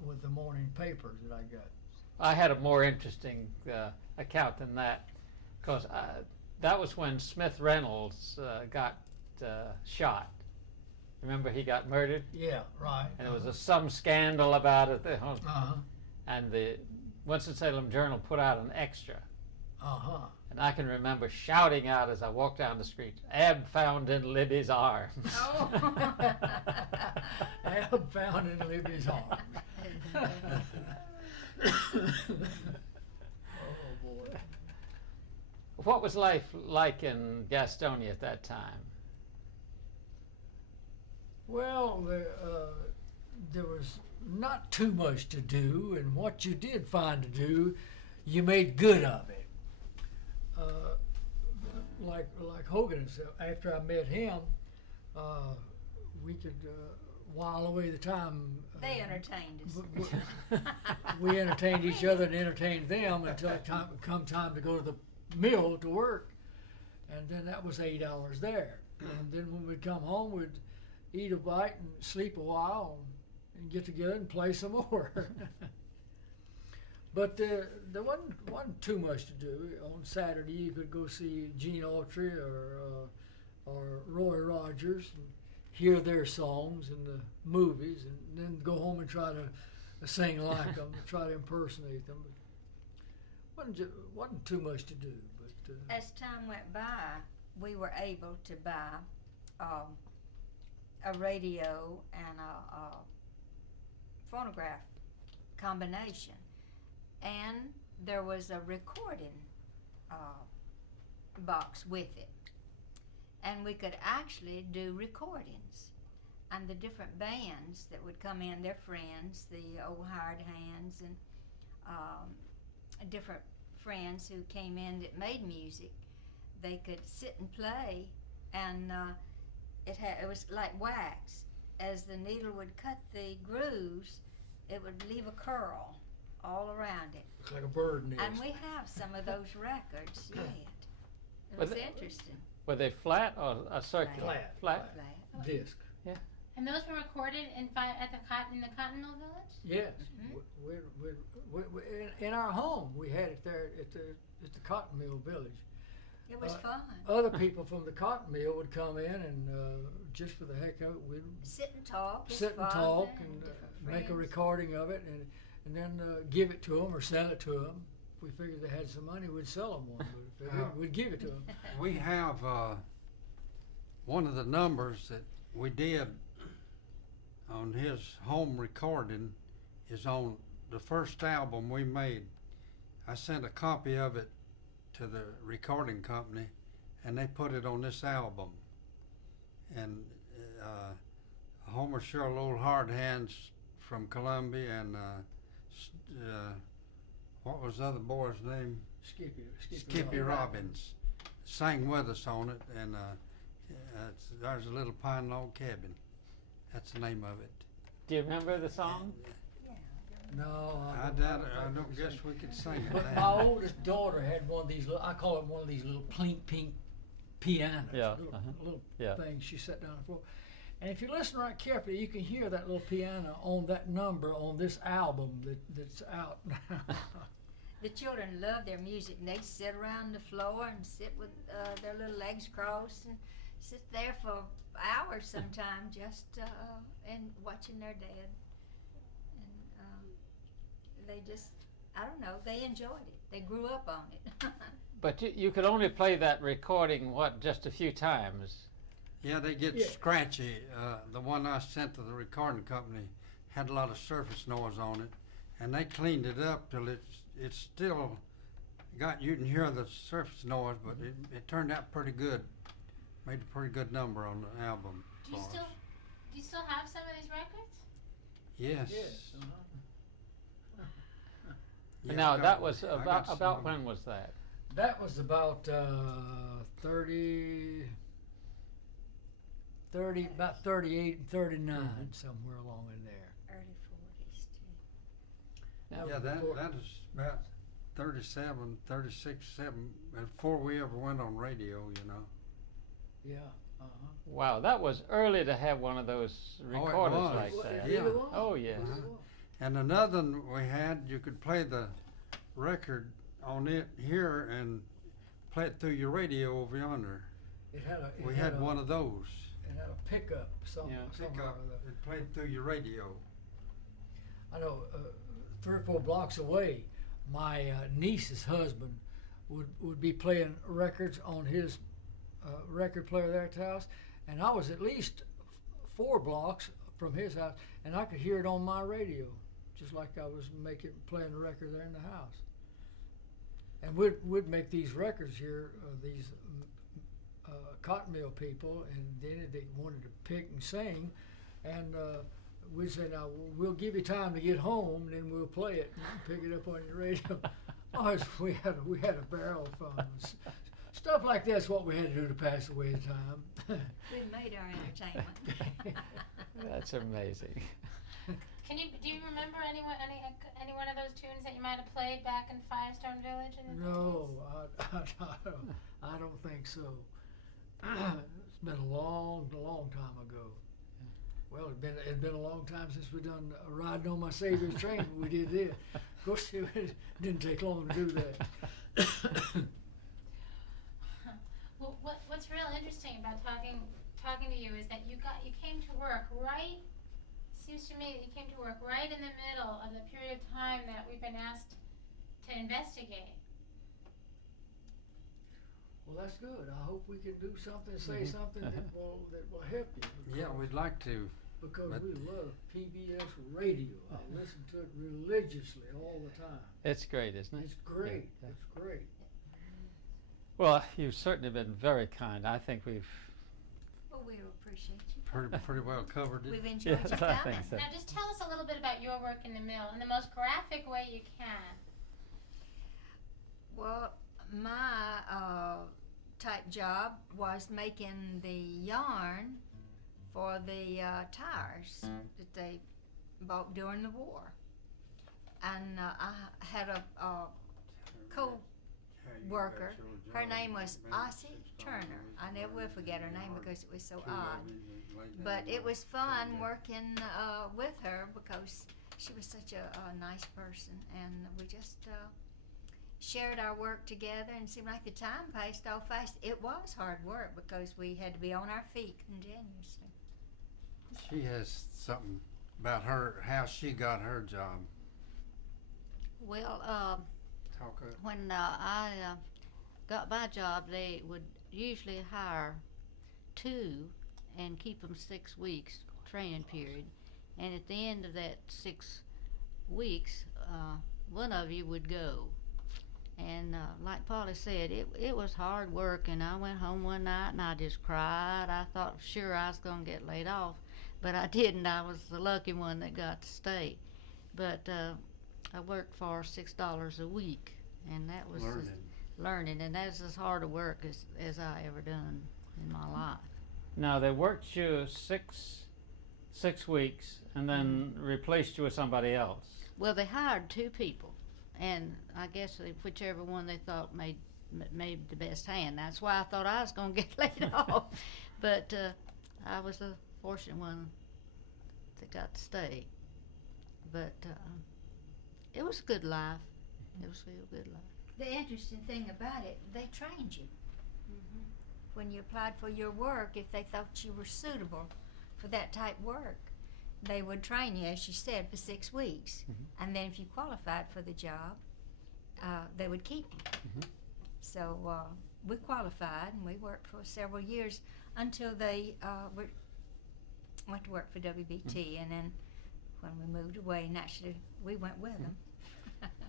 with the morning papers that I got. I had a more interesting account than that, because that was when Smith Reynolds got shot. Remember he got murdered? Yeah, right. And there was some scandal about it. And the Winston-Salem Journal put out an extra. And I can remember shouting out as I walked down the street, "Ab found in Libby's arms." Oh. Ab found in Libby's arms. Oh boy. What was life like in Gastonia at that time? Well, there was not too much to do, and what you did find to do, you made good of it. Like Hogan said, after I met him, we could while away the time. They entertained us. We entertained each other and entertained them until it come time to go to the mill to work, and then that was 8 hours there. And then when we'd come home, we'd eat a bite and sleep a while and get together and play some more. But there wasn't too much to do. On Saturday, you could go see Gene Autry or Roy Rogers and hear their songs in the movies, and then go home and try to sing like them, try to impersonate them. But wasn't too much to do. But as time went by, we were able to buy a radio and a phonograph combination. And there was a recording box with it. And we could actually do recordings. And the different bands that would come in, their friends, the old hired hands, and different friends who came in that made music, they could sit and play, and it was like wax. As the needle would cut the grooves, it would leave a curl all around it. Looks like a bird nest. And we have some of those records yet. It Was was it- interesting. Were they flat or circular? Flat. Flat. Disc. And those were recorded in the Cotton Mill Village? Yes. Mhm. In our home, we had it there at the Cotton Mill Village. It was fun. Other people from the cotton mill would come in and just for the heck of it, we'd Sit and talk. his sit and father talk and different make a friends. recording of it and then give it to them or sell it to them. If we figured they had some money, we'd sell them one. But if they didn't, we'd give it to them. We have one of the numbers that we did on his home recording is on the first album we made. I sent a copy of it to the recording company, and they put it on this album. And Homer Sherrill, Old Hard Hands from Columbia, and what was the other boy's name? Skippy Robbins sang with us on it, and there's a little pine log cabin. That's the name of it. Do you remember the song? No, I don't guess we could sing it. But now. my oldest daughter had one of these. I call it one of these little pink pianos. Yeah, Little yeah. things she sat down on the floor. And if you listen right carefully, you can hear that little piano on that number on this album that's out now. The children love their music, and they'd sit around the floor and sit with their little legs crossed and sit there for hours sometimes just and watching their dad. And they just, I don't know, they enjoyed it. They grew up on it. But you could only play that recording, just a few times. Yeah, they get Yeah. scratchy. The one I sent to the recording company had a lot of surface noise on it, and they cleaned it up till it's still you can hear the surface noise, but it turned out pretty good. Made a pretty good number on the album. Do you still have some of these records? Yes. Yes. Yeah, Now I got- that was I got some about of when them. was that? That was about 38 and 39, somewhere along in there. Early 40s too. That Yeah, was that before- is about 37, 36, 7 before we ever went on radio, you know. Yeah. Wow, that was early to have one of those recorders was. like Well, that. it really Yeah. was. Oh, yes. It really Uh-huh. was. And another one we had, you could play the record on it here and play it through your radio over yonder. It had a. We had one of those. It had a pickup. Yeah. Somewhere or other. It played through your radio. I know 3 or 4 blocks away, my niece's husband would be playing records on his record player there at the house, and I was at least 4 blocks from his house, and I could hear it on my radio, just like I was playing the record there in the house. And we'd make these records here, these cotton mill people, and then they wanted to pick and sing, and we'd say, now we'll give you time to get home, and then we'll play it and pick it up on your radio. We had a barrel of fun. Stuff like that's what we had to do to pass away the time. We made our entertainment. That's amazing. Do you remember any one of those tunes that you might have played back in Firestone Village in the No, 50s? I don't think so. It's been a long time ago. Well, it's been a long time since we done Riding on My Savior's Train, but we did this. Of course, it didn't take long to do that. Well, what's real interesting about talking to you is that you came to work right. Seems to me that you came to work right in the middle of the period of time that we've been asked to investigate. Well, that's good. I hope we can do something, say something that will help you. Yeah, we'd like to. Because but- we love PBS radio. I listen to it religiously all the time. It's great, isn't it? It's great. Yeah. It's great. Well, you've certainly been very kind. I think we've. Well, we appreciate you. Pretty well covered it. We've enjoyed Yes, your I coming. think so. Now, just tell us a little bit about your work in the mill in the most graphic way you can. Well, my type job was making the yarn for the tires that they bought during the war. and I had a co-worker. Her name was Ossie Turner. I never will forget her name because it was so odd. But it was fun working with her because she was such a nice person, and we just shared our work together, and it seemed like the time passed off fast. It was hard work because we had to be on our feet continuously. She has something about how she got her job. Well, Talk up. when I got my job, they would usually hire 2 and keep them 6 weeks training period. And at the end of that 6 weeks, one of you would go. And like Polly said, it was hard work, and I went home one night and I just cried. I thought sure I was going to get laid off, but I didn't. I was the lucky one that got to stay. But I worked for $6 a week, and that was learning, and that's as hard a work as I ever done in my life. Now they worked you six weeks and then replaced you with somebody else. Well, they hired 2 people, and I guess whichever one they thought made the best hand. That's why I thought I was going to get laid off. But I was the fortunate one that got to stay. But it was a good life. It was a good life. The interesting thing about it, they trained you. When you applied for your work, if they thought you were suitable for that type of work, they would train you, as you said, for 6 weeks. And then if you qualified for the job, they would keep you. So we qualified, and we worked for several years until they went to work for WBT. And then when we moved away, naturally, we went with them.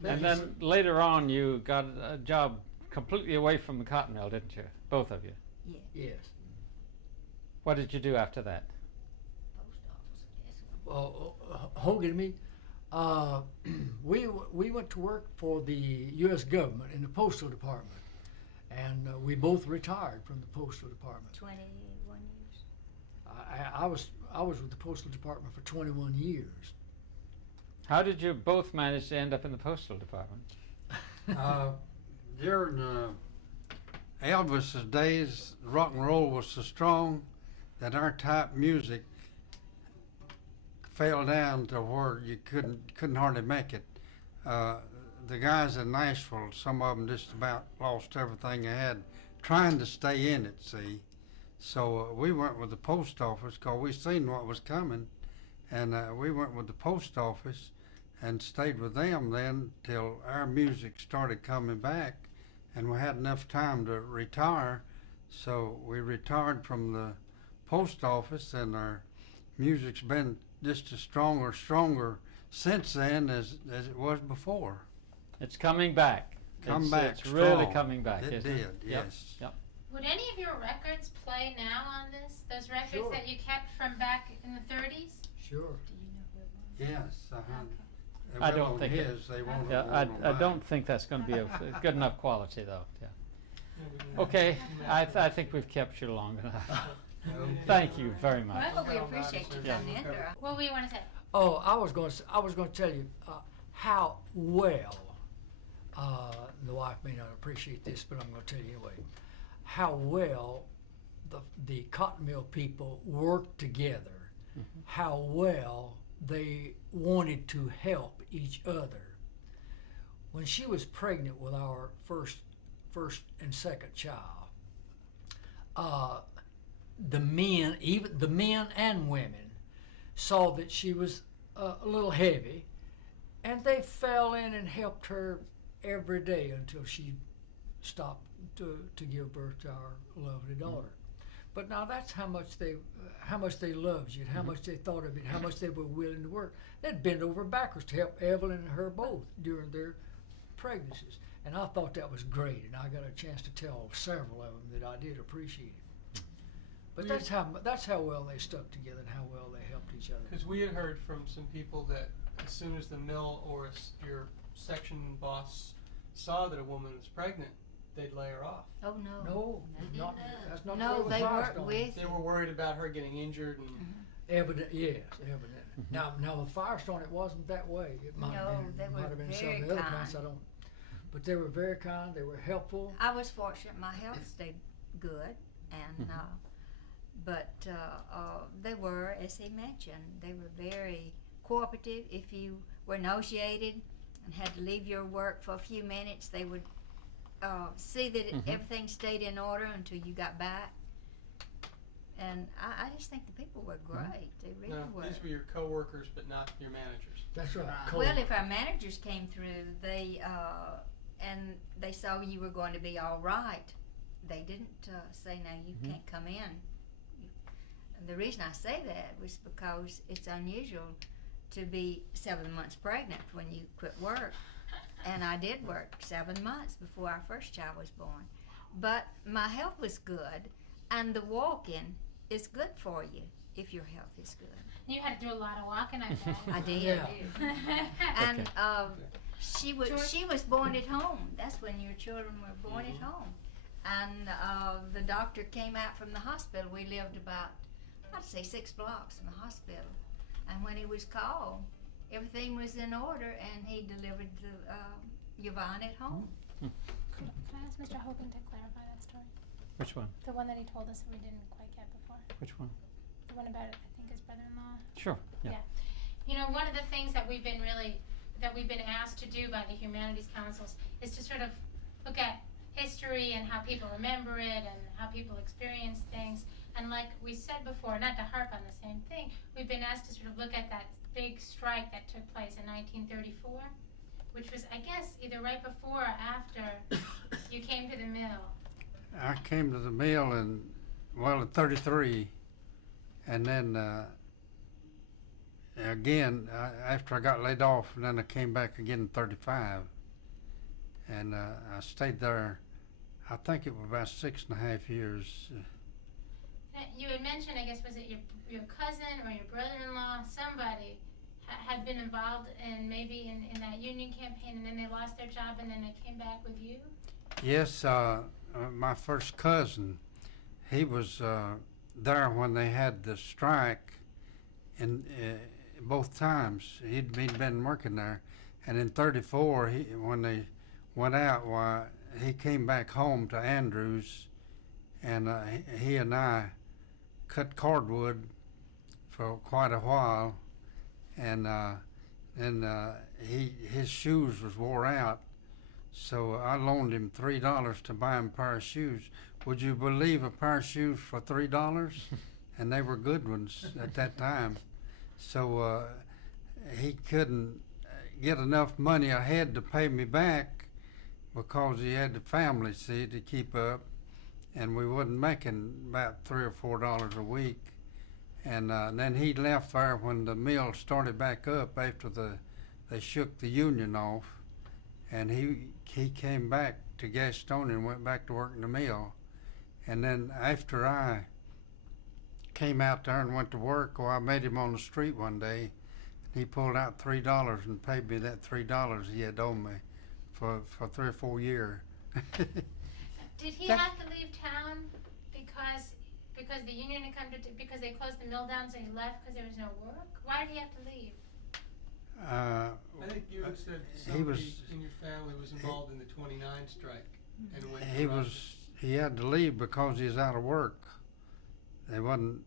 And then later on, you got a job completely away from the cotton mill, didn't you? Both of you. Yeah. Yes. What did you do after that? Post office, yes. Hogan and me, we went to work for the U.S. government in the postal department, and we both retired from the postal department. 21 years. I was with the postal department for 21 years. How did you both manage to end up in the postal department? During Elvis's days, rock and roll was so strong that our type music fell down to where you couldn't hardly make it. The guys in Nashville, some of them just about lost everything they had trying to stay in it, see. So we went with the post office because we seen what was coming, and we went with the post office and stayed with them then till our music started coming back, and we had enough time to retire. So we retired from the post office, and our music's been just as stronger since then as it was before. It's coming back. It's strong. really coming back. It isn't did, Yep, yes. Yep. Would any of your records play now on this? Those records Sure. that you kept from back in the 30s? Sure. Do you know who it was? Yes, I don't think it- his, they won't. Yeah, I don't think that's going to be of good enough quality, though. Yeah. Okay, I think we've kept you long enough. Thank you very much. Well, we appreciate you Yeah. coming in. What do you want to say? Oh, I was going to tell you how well. The wife may not appreciate this, but I'm going to tell you anyway. How well the cotton mill people worked together. How well they wanted to help each other. When she was pregnant with our first and second child, the men, even the men and women, saw that she was a little heavy, and they fell in and helped her every day until she stopped to give birth to our lovely daughter. But now that's how much they loved you, and how much they thought of it, how much they were willing to work. They'd bend over backwards to help Evelyn and her both during their pregnancies, and I thought that was great. And I got a chance to tell several of them that I did appreciate it. But that's how well they stuck together and how well they helped each other. Because we had heard from some people that as soon as the mill or your section boss saw that a woman was pregnant, they'd lay her off. Oh, no. No, They not, didn't. that's not No, the way it was they passed worked on. with They were worried about her getting injured, and Yes, evidently. Now the Firestone, it wasn't that way. It might No, have been, they it were might have been some very of the other plants. I kind. don't. But they were very kind. They were helpful. I was fortunate; my health stayed good, and they were, as he mentioned, they were very cooperative. If you were nauseated and had to leave your work for a few minutes, they would see that everything stayed in order until you got back. And I just think the people were great. They really No, were. these were your coworkers, but not your managers. That's right. Right. Cold. Well, if our managers came through, they saw you were going to be all right, they didn't say, "No, you can't come in." And the reason I say that was because it's unusual to be 7 months pregnant when you quit work, and I did work 7 months before our first child was born. But my health was good, and the walking is good for you if your health is good. You had to do a lot of walking, I bet. I did. Yeah. And she was born at home. That's when your children were born at home. And the doctor came out from the hospital. We lived about, I'd say, 6 blocks from the hospital. And when he was called, everything was in order, and he delivered Yvonne at home. Could I ask Mr. Hogan to clarify that story? Which one? The one that he told us we didn't quite get before. Which one? The one about, I think, his brother-in-law. Sure. Yeah. You know, one of the things that we've been asked to do by the Humanities Councils is to sort of look at history and how people remember it and how people experience things. And like we said before, not to harp on the same thing, we've been asked to sort of look at that big strike that took place in 1934, which was, I guess, either right before or after you came to the mill. I came to the mill in 33, and then again after I got laid off, and then I came back again in 35, and I stayed there. I think it was about 6.5 years. You had mentioned, I guess, was it your cousin or your brother-in-law, somebody had been involved in maybe in that union campaign, and then they lost their job, and then they came back with you? Yes, my first cousin, he was there when they had the strike, and both times he'd been working there, and in 34, when they went out, why he came back home to Andrews, and he and I cut cordwood for quite a while, and then his shoes was wore out, so I loaned him $3 to buy him a pair of shoes. Would you believe a pair of shoes for $3? And they were good ones at that time. So he couldn't get enough money ahead to pay me back because he had the family, see, to keep up, and we wasn't making about $3 or $4 a week. And then he left there when the mill started back up after they shook the union off, and he came back to Gastonia and went back to work in the mill. And then after I came out there and went to work, I met him on the street one day. He pulled out $3 and paid me that $3 he had owed me for 3 or 4 years. Did he have to leave town because the union had come because they closed the mill down, so he left because there was no work? Why did he have to leave? I think you had said he was. somebody in your family was involved in the 29 strike and went He to Russia. was. He had to leave because he was out of work. There wasn't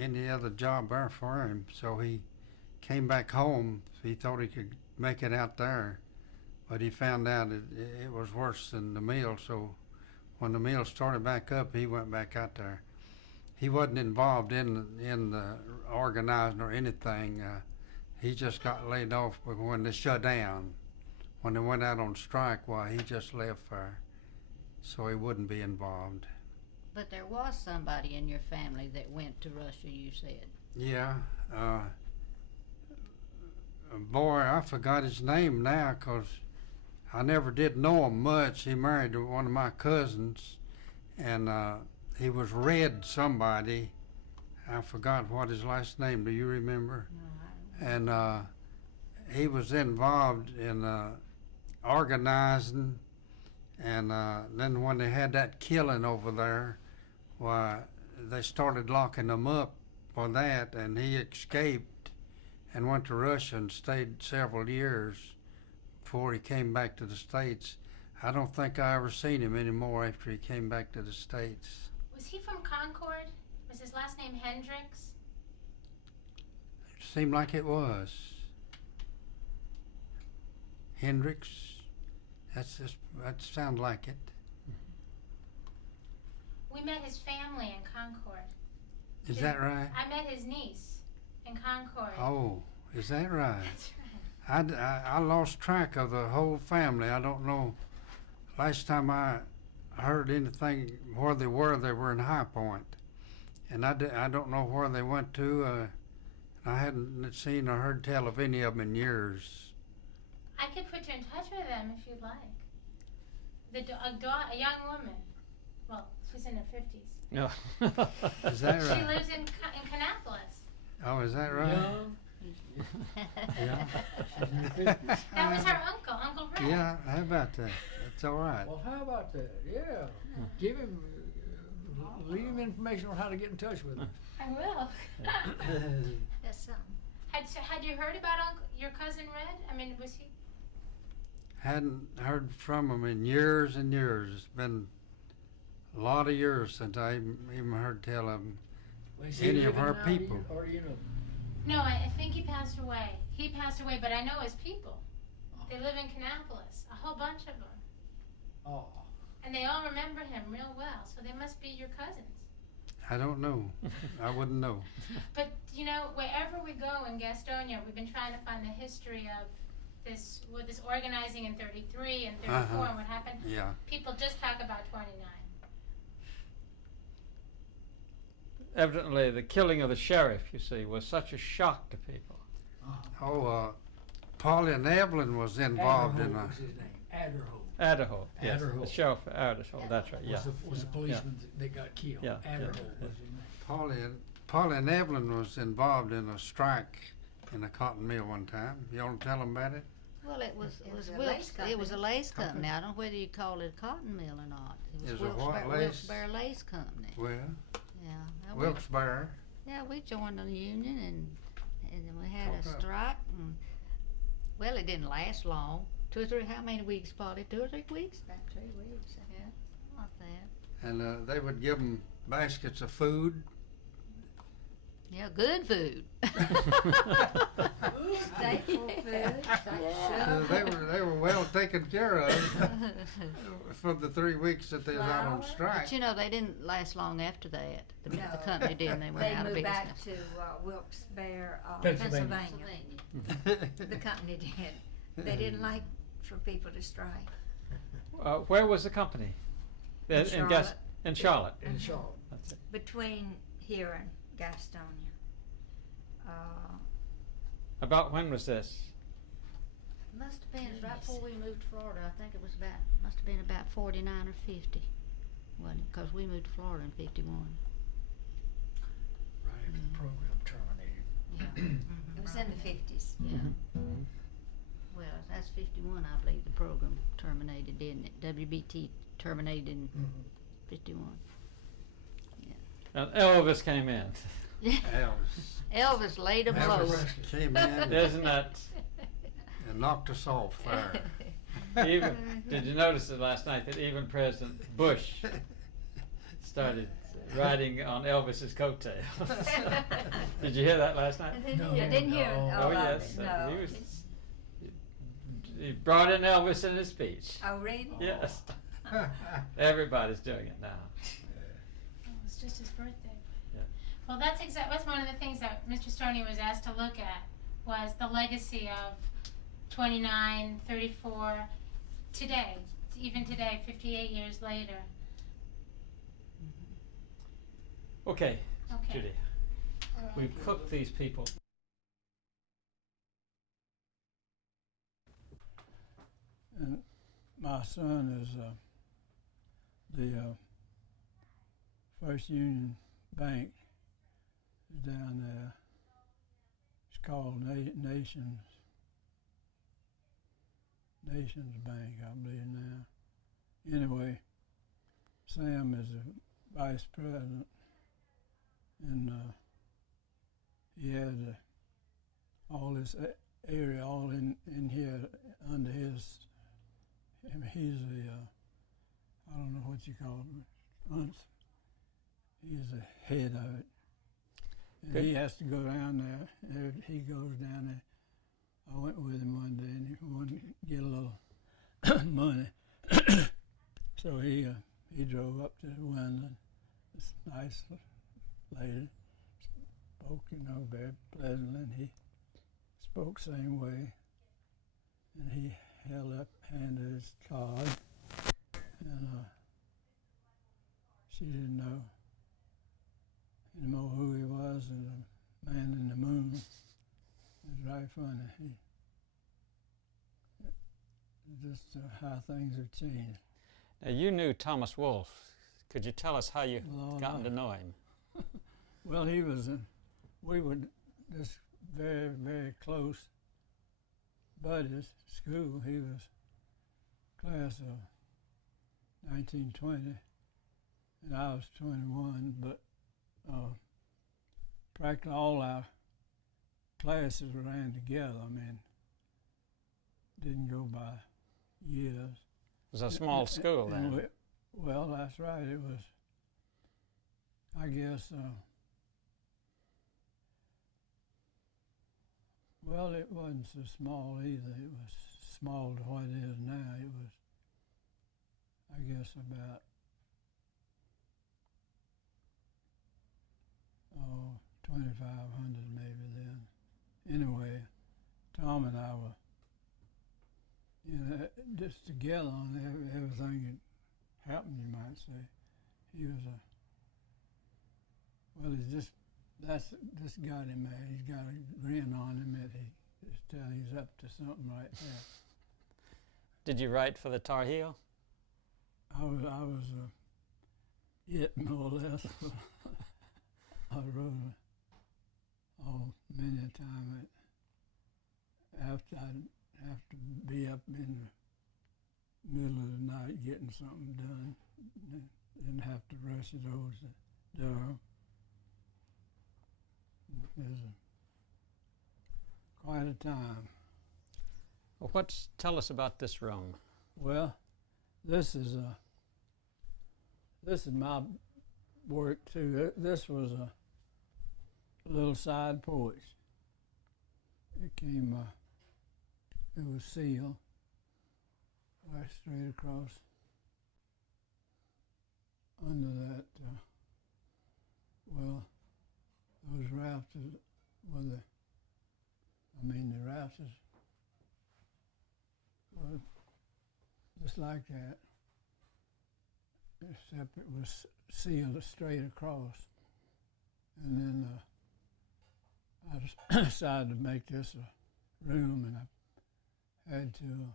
any other job there for him, so he came back home. He thought he could make it out there, but he found out it was worse than the mill. So when the mill started back up, he went back out there. He wasn't involved in the organizing or anything. He just got laid off when they shut down. When they went out on strike, why he just left there, so he wouldn't be involved. But there was somebody in your family that went to Russia, you said. Yeah, boy, I forgot his name now, 'cause I never did know him much. He married one of my cousins, and he was Red somebody. I forgot what his last name. Do you remember? And he was involved in organizing, and then when they had that killing over there, why they started locking them up for that, and he escaped and went to Russia and stayed several years before he came back to the States. I don't think I ever seen him anymore after he came back to the States. Was he from Concord? Was his last name Hendricks? It seemed like it was. Hendricks? That sounds like it. We met his family in Concord. Is that right? I met his niece in Concord. Oh, is that right? That's right. I lost track of the whole family. I don't know. Last time I heard anything where they were in High Point. And I don't know where they went to. I hadn't seen or heard tell of any of them in years. I could put you in touch with them if you'd like. A young woman. Well, she's in her 50s. Yeah. Is that She right? lives in Kannapolis. Oh, is that right? Yeah. That was her uncle, Uncle Red. Yeah, how about that? That's all right. Well, how about that? Yeah. Give him, leave him information on how to get in touch with him. I will. That's something. Had you heard about your cousin Red? I mean, was he? Hadn't heard from him in years and years. It's been a lot of years since I even heard tell of him. Well, is he Any of living our now, people. Or do you know? No, I think he passed away. He passed away, but I know his people. They live in Kannapolis, a whole bunch of them. Oh. And they all remember him real well, so they must be your cousins. I don't know. I wouldn't know. But, you know, wherever we go in Gastonia, we've been trying to find the history of this organizing in 33 and 34 and what happened. Yeah. People just talk about 29. Evidently, the killing of the sheriff, you see, was such a shock to people. Oh, Polly and Evelyn was involved in Adderholt a. was his name. Adderholt. Idaho, yes. Idaho. The sheriff of Idaho, that's right, yeah. Was the policeman that got killed. Yeah, yeah, Adderholt yeah. was his name. Polly and Evelyn was involved in a strike in a cotton mill one time. You want to tell them about it? Well, it was It was a Wilkes. lace company. It was a lace company. I don't know whether you call it a cotton mill or not. It Is was it what lace? Wilkes-Barre Lace Company. Well, Yeah. And Wilkes-Barre. Yeah, we joined the union and then we had Okay. a strike. And, well, it didn't last long. 2 or 3. How many weeks, Polly? 2 or 3 weeks? About 3 weeks. Yeah, like that. And they would give them baskets of food. Yeah, good food. Staple food. They were well taken care of for the 3 weeks that they was out on Flour. strike. But you know, they didn't last long after that. The No. company didn't. They went They out of moved business. back to Wilkes-Barre, Pennsylvania. Pennsylvania. The company did. They didn't like for people to strike. Where was the company? In Charlotte. In Charlotte. In Charlotte. That's it. Between here and Gastonia. About when was this? Must have been right before we moved to Florida. I think it was must have been about 49 or 50. Wasn't it? Because we moved to Florida in 51. Right after the program terminated. Yeah. It was in the 50s. Yeah. Mhm. Well, that's 51, I believe the program terminated, didn't it? WBT terminated in 51. And Elvis came in. Elvis laid a blow. Elvis Came in Isn't that? and knocked us off there. Even, did you notice it last night that even President Bush started riding on Elvis's coattails? Did you hear that last night? I No, didn't hear no. all Oh, of yes. it. No. He brought in Elvis in his speech. Oh, really? Yes. Everybody's doing it now. Oh, it's just his birthday. Yeah. Well, that's one of the things that Mr. Stoney was asked to look at, was the legacy of 29, 34, today, even today, 58 years later. Okay, Okay. Judy, All right. we've cooked these people. And my son is the First Union Bank is down there. It's called Nations Bank, I believe now. Anyway, Sam is the vice president, and he had all this area all in here under his. He's the I don't know what you call him. He's the head of it. And Good. he has to go down there. He goes down there. I went with him one day, and he wanted to get a little money. So he drove up to Wendland. This nice lady spoke, very pleasantly. And he spoke same way, and he handed his card, and she didn't know anymore who he was, and the man in the moon. It was right funny. Just how things have changed. Now, you knew Thomas Wolfe. Could you tell us how you Lord, gotten to know him? Well, he was we were just very, very close buddies at school. He was class of 1920, and I was 21, but practically all our classes ran together. I mean, didn't go by years. It was a small school And then. well, that's right. It was, I guess, well, it wasn't so small either. It was small to what it is now. It was, I guess, about 2,500 maybe then. Anyway, Tom and I were, just together on everything that happened, you might say. He was this got him there. He's got a grin on him that he just tell he's up to something right there. Did you write for the Tar Heel? I was it more or less. I wrote many a time after I'd have to be up in the middle of the night getting something done, and have to rush it over to Durham. It was quite a time. Well, tell us about this room. Well, this is my work too. This was a little side porch. It came, it was sealed right straight across under that. Well, those rafters were the rafters were just like that, except it was sealed straight across. And then I decided to make this a room, and I had to,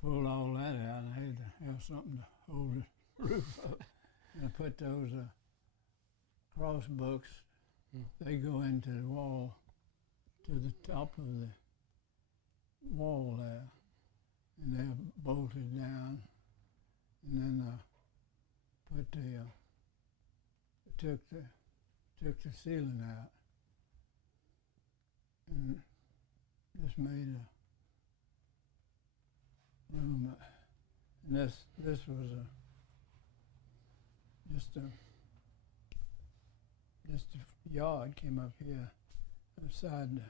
pulled all that out, and I had to have something to hold the roof up. And I put those cross books, they go into the wall, to the top of the wall there, and they're bolted down, and then took the ceiling out, and just made a room. And this was just a yard came up here. I decided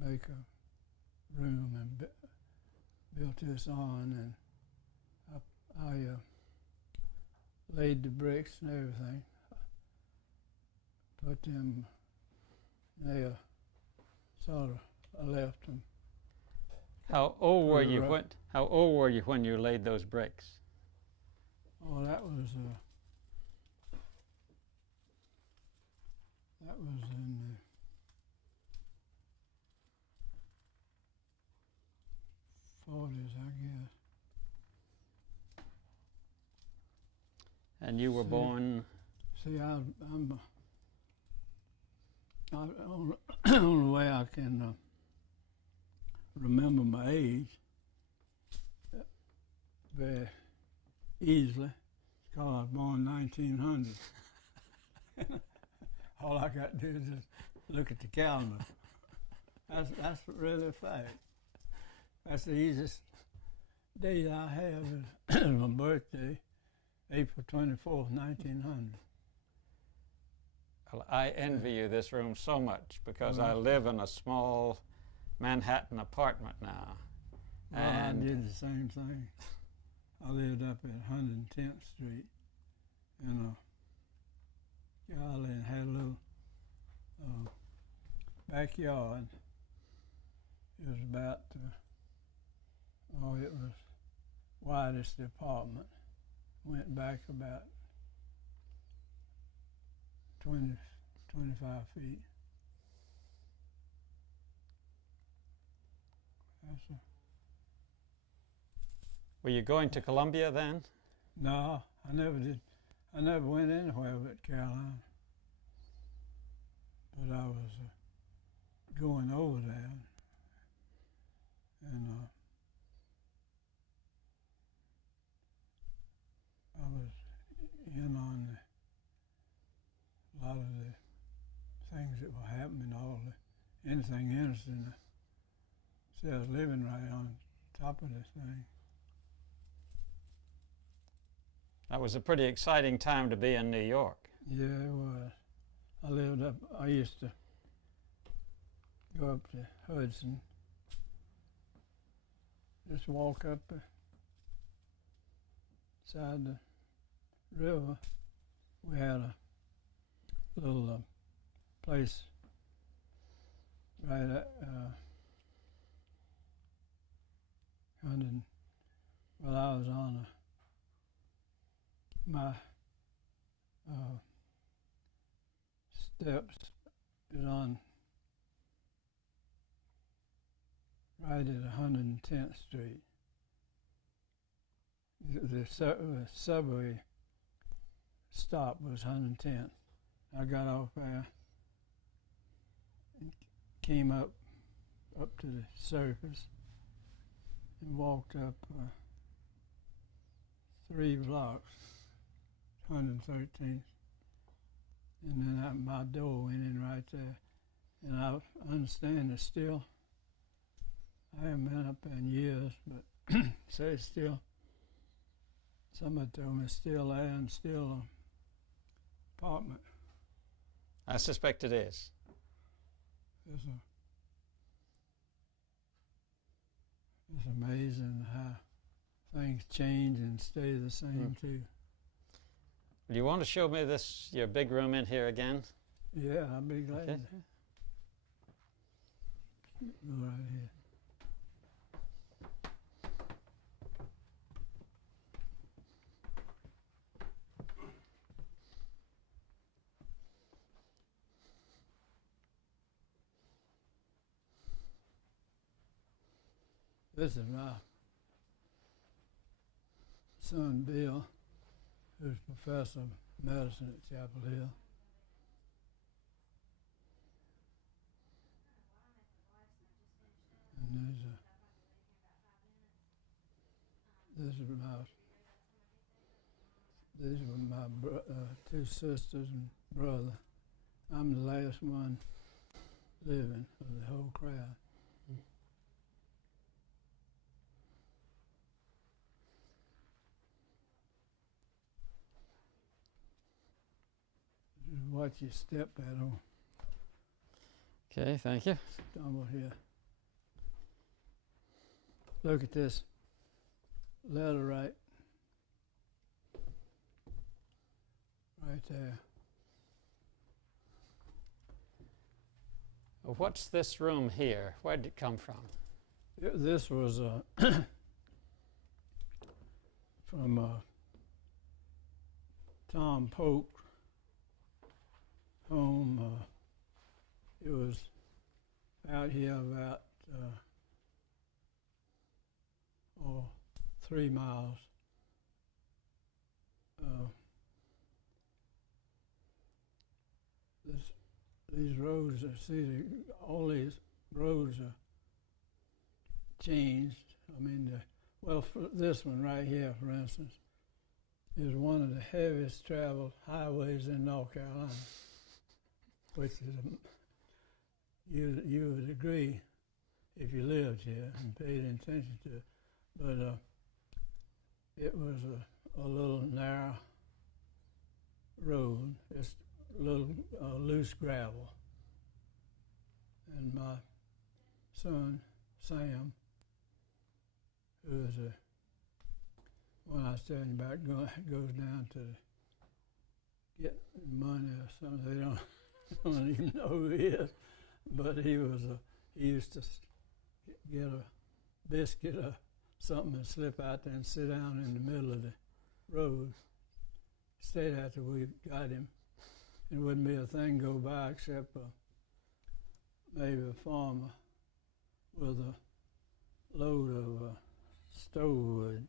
to make a room and built this on, and I laid the bricks and everything. Put them there, sort of. I left them. How old were you Right. when you laid those bricks? Oh, that was in the 40s, I guess. And you were See. born. See, I'm only way I can remember my age very easily because I was born 1900. All I got to do is just look at the calendar. That's really a fact. That's the easiest date I have is my birthday, April 24th, 1900. Well, I envy you this room so much because I live in a small Manhattan apartment now. Well, I did the same thing. I lived up at 110th Street in a galley and had a little backyard. It was about, it was Whitey's apartment. Went back about 20, 25 feet. Were you going to Columbia then? No, I never did. I never went anywhere but Carolina. But I was going over there, and I was in on a lot of the things that were happening, anything interesting. See, I was living right on top of this thing. That was a pretty exciting time to be in New York. Yeah, it was. I used to go up to Hudson, just walk up beside the river. We had a little place right at I was on my steps is on right at 110th Street. The subway stop was 110th. I got off there and came up to the surface and walked up 3 blocks, 113th. And then my door went in right there. And I understand it's still, I haven't been up there in years, but say it's still, somebody told me it's still there and still an apartment. I suspect it is. It's amazing how things change and stay the same too. Do you want to show me your big room in here again? Yeah, I'll be glad. Okay. Go right here. This is my son Bill, who's professor of medicine at Chapel Hill. And these were my 2 sisters and brother. I'm the last one living of the whole crowd. Watch your step, Adam. Okay, thank you. Stumble here. Look at this letter right there. What's this room here? Where did it come from? This was from Tom Polk home. It was out here about 3 miles. These roads all these roads are changed. I mean, this one right here, for instance, is one of the heaviest traveled highways in North Carolina, which is, you would agree if you lived here and paid attention to it. But it was a little narrow road, just a little loose gravel. And my son, Sam, who is a one I was telling you about, goes down to get money or something. They don't even know who he is, but he used to get a biscuit or something and slip out there and sit down in the middle of the road. Stayed out till we got him. There wouldn't be a thing go by except maybe a farmer with a load of stove wood,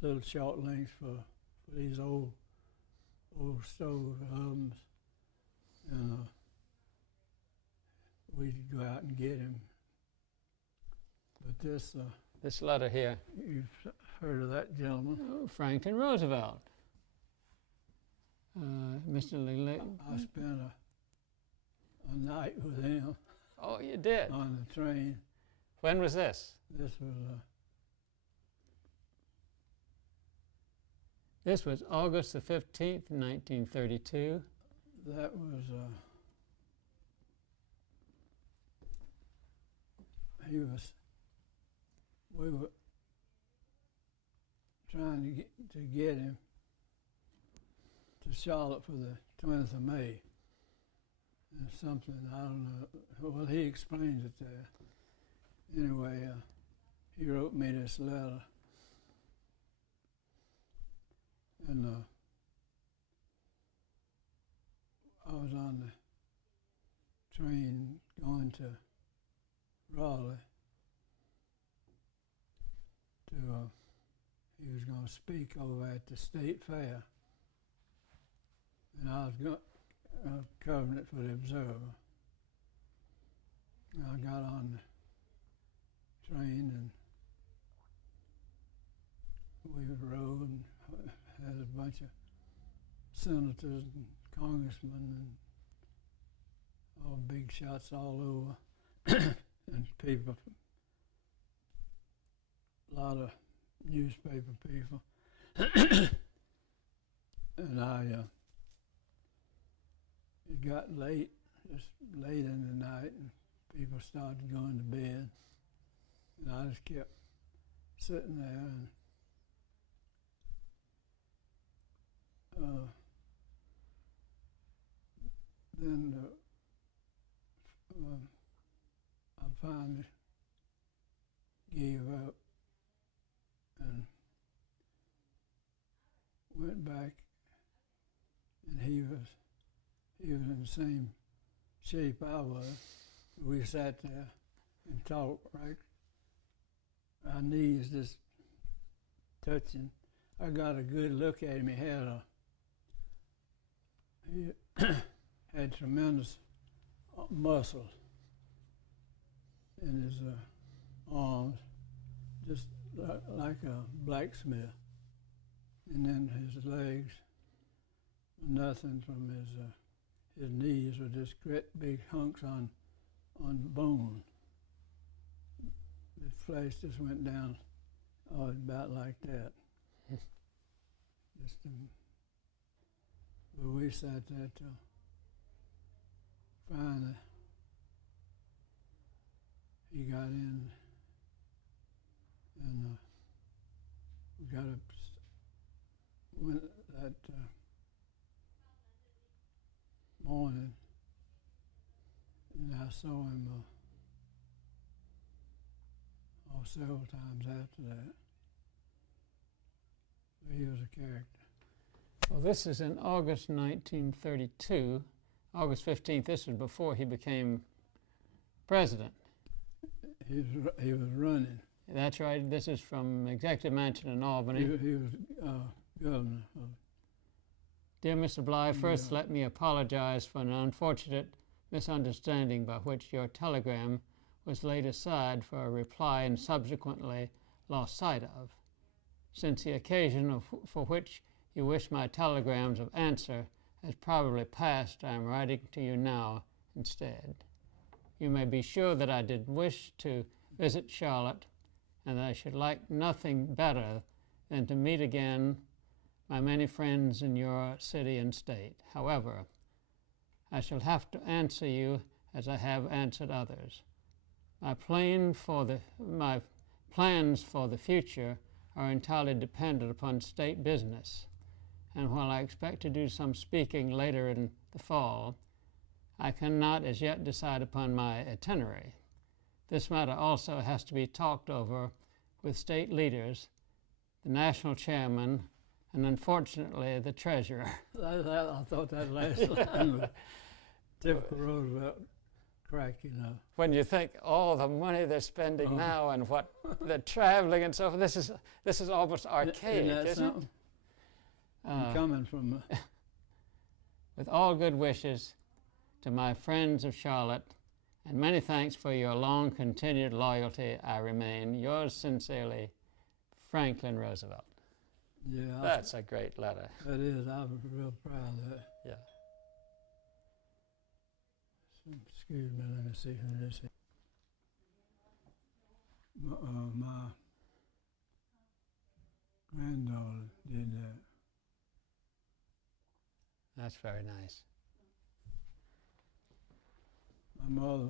little short lengths for these old stove ovens, and we'd go out and get him. But This letter here, you've heard of that gentleman? oh, Franklin Roosevelt. Mr. Legette. I spent a night with him Oh, you did. on the train. When was this? This was This was August the 15th, 1932. that was we were trying to get him to Charlotte for the 20th of May. And something, I don't know, well, he explains it there. Anyway, he wrote me this letter. And I was on the train going to Raleigh to, he was going to speak over at the State Fair. And I was covering it for the Observer. And I got on the train and we rode and had a bunch of senators and congressmen and all big shots all over and people, a lot of newspaper people. And it got late, just late in the night, and people started going to bed. And I just kept sitting there and then I finally gave up and went back, and he was in the same shape I was. We sat there and talked, right? Our knees just touching. I got a good look at him. He had tremendous muscle in his arms, just like a blacksmith. And then his legs, nothing from his knees were just great big hunks on bone. The flesh just went down, about like that. But we sat there till finally he got in, and we got up. Went that morning, and I saw him several times after that. He was a character. Well, this is in August 1932, August 15th. This was before he became president. He was running. That's right. This is from Executive Mansion in Albany. He was governor. Dear Mr. Blythe, first let me apologize for an unfortunate misunderstanding by which your telegram was laid aside for a reply and subsequently lost sight of. Since the occasion for which you wish my telegrams of answer has probably passed. I am writing to you now instead. You may be sure that I did wish to visit Charlotte, and that I should like nothing better than to meet again my many friends in your city and state. However, I shall have to answer you as I have answered others. My plans for the future are entirely dependent upon state business, and while I expect to do some speaking later in the fall, I cannot as yet decide upon my itinerary. This matter also has to be talked over with state leaders, the national chairman, and unfortunately the treasurer. I thought that last line was typical Roosevelt crack, you know. When you think all the money they're spending now and what they're traveling and so forth, this is almost archaic, isn't it? Coming from with all good wishes to my friends of Charlotte, and many thanks for your long continued loyalty, I remain yours sincerely, Franklin Roosevelt. yeah. That's a great letter. That is. I'm real proud of that. Yeah. Excuse me. Let me see who this is. My granddaughter did that. That's very nice. My mother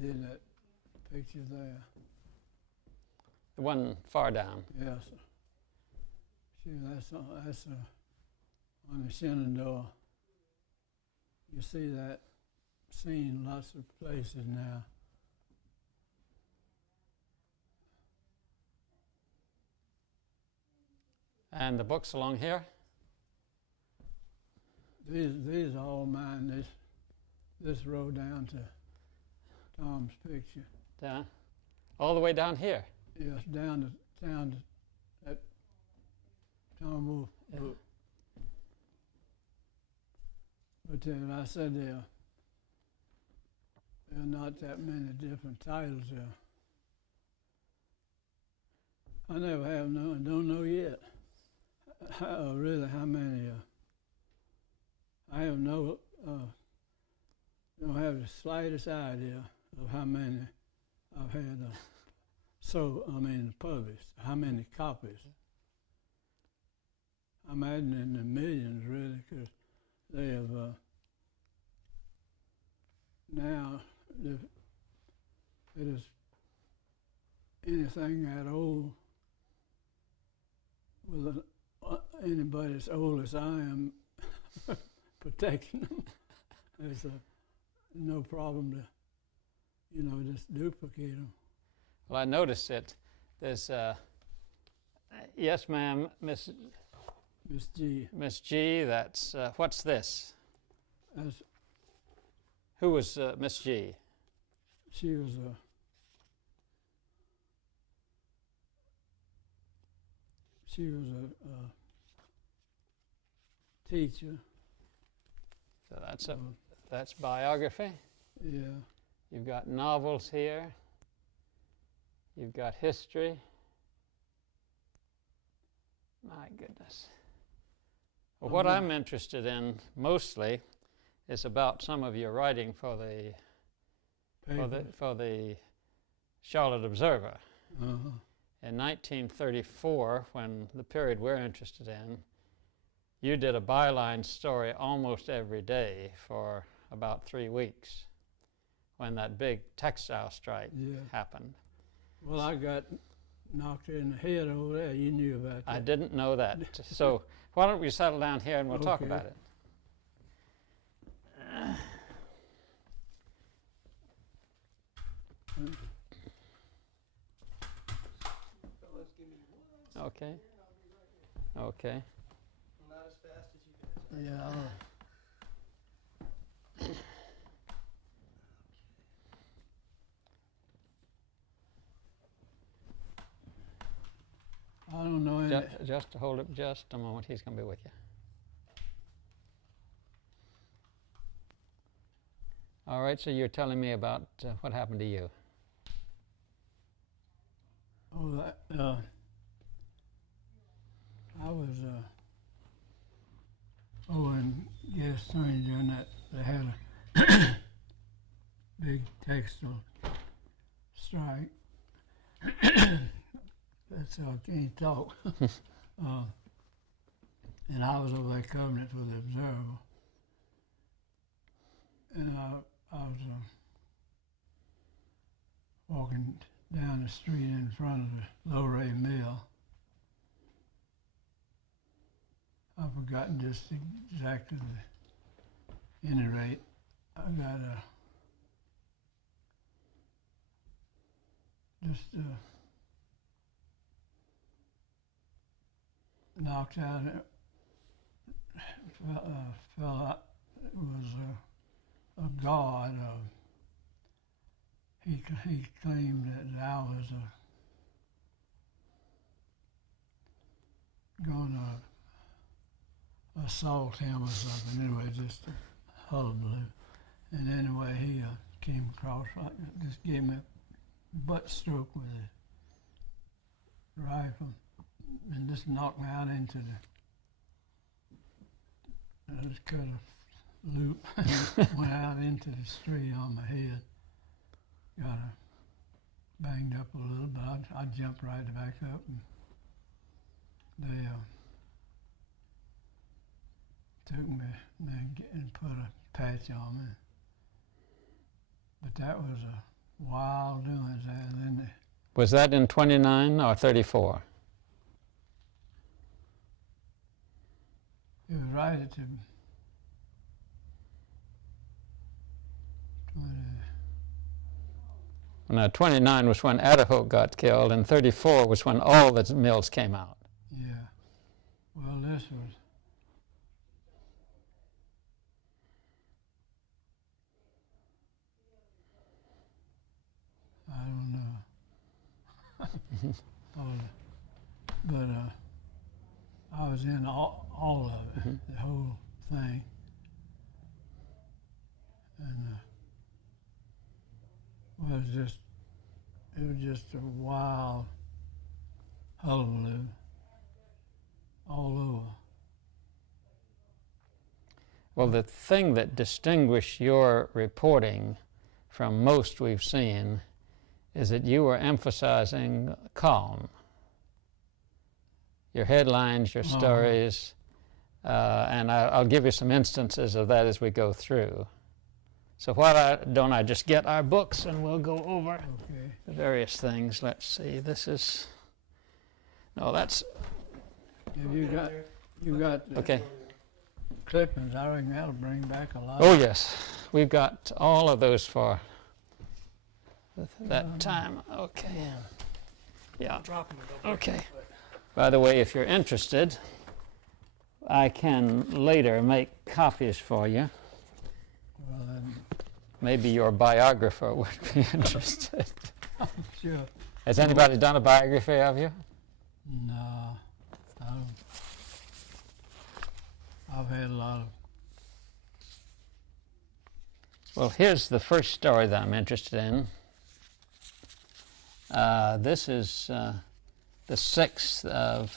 did that picture there. The one far down. Yes. That's on the Shenandoah. You see that scene lots of places now. And the books along here? These are all mine. This row down to Tom's picture. Down? All the way down here? Yes, down to that Tom Wolfe book. But I said there are not that many different titles there. I never have known, don't know yet, really how many. I have don't have the slightest idea of how many I've had published, how many copies. I imagine in the millions, really, because they have now, it is anything that old, with anybody as old as I am, protecting them. There's no problem to, just duplicate them. Well, I noticed it. There's, yes, ma'am, Miss G. Miss G, that's, what's this? That's, Who was Miss G? she was a teacher. So that's biography. Yeah. You've got novels here. You've got history. My goodness. Well, what I'm interested in mostly is about some of your writing for the Charlotte Observer. Uh-huh. In 1934, when the period we're interested in, you did a byline story almost every day for about 3 weeks when that big textile strike happened. Well, I got knocked in the head over there. You knew about that. I didn't know that. So why don't we settle down here and we'll talk about it. Okay. Okay. Not as fast as you guys. Yeah. all right. I don't know any. Just hold it just a moment. He's going to be with you. All right, so you're telling me about what happened to you. Oh, I was over in Gastonia during that. They had a big textile strike. That's how I can't talk. And I was over there covering it for the Observer. And I was walking down the street in front of the Low-Ray Mill. I've forgotten just exactly any rate. I got knocked out. Fell out. It was a guard. He claimed that I was going to assault him or something. Anyway, just a hullabaloo. And anyway, he came across, just gave me a butt stroke with a rifle, and just knocked me out into the. I just cut a loop and went out into the street on my head. Got banged up a little, but I jumped right back up, and they took me and put a patch on me. But that was a wild doings there. And then Was that in 29 or 34? it was right at the 20. Now, 29 was when Idaho got killed, and 34 was when all the mills came out. Yeah. Well, this was. I don't know. But I was in all of it, the whole thing. And well, it was just a wild hullabaloo all over. Well, the thing that distinguished your reporting from most we've seen is that you were emphasizing calm. Your headlines, your stories, and I'll give you some instances of that as we go through. So don't I just get our books and we'll go over the various things. Let's see, this is, no, that's. Have you got okay. Clippings? I reckon that'll bring back a lot. Oh yes, we've got all of those for that time. Okay. Yeah. Okay. By the way, if you're interested, I can later make copies for you. Well, then, maybe your biographer would be interested. sure. Has anybody done a biography of you? No, I don't. I've had a lot of. Well, here's the first story that I'm interested in. This is the 6th of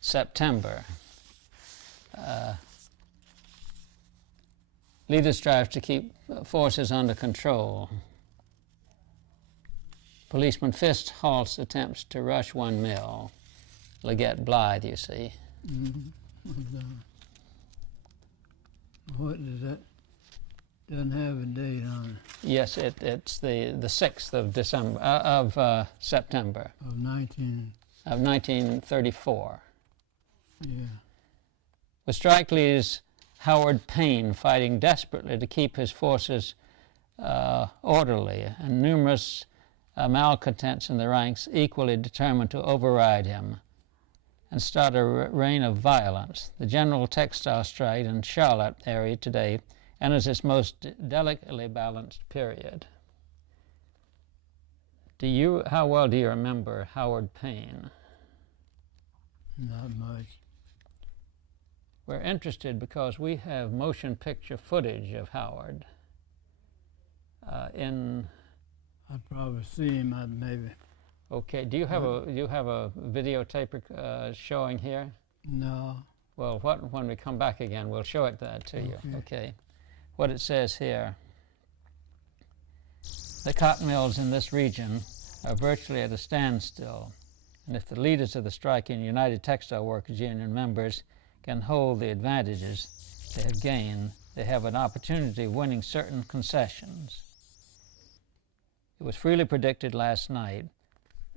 September. Leaders strive to keep forces under control. Policeman Fist halts attempts to rush one mill. Legette, Blythe, you see. What is that? Doesn't have a date on it. Yes, it's the 6th of December of September Of 19. of 1934. Yeah. With Strikely's Howard Payne fighting desperately to keep his forces orderly, and numerous malcontents in the ranks equally determined to override him and start a reign of violence. The general textile strike in Charlotte area today enters its most delicately balanced period. How well do you remember Howard Payne? Not much. We're interested because we have motion picture footage of Howard I'd probably see him. I'd maybe Okay. Do you have a videotape showing here? No. Well, when we come back again, we'll show it to you. Okay. What it says here: the cotton mills in this region are virtually at a standstill, and if the leaders of the striking United Textile Workers Union members can hold the advantages they have gained, they have an opportunity of winning certain concessions. It was freely predicted last night.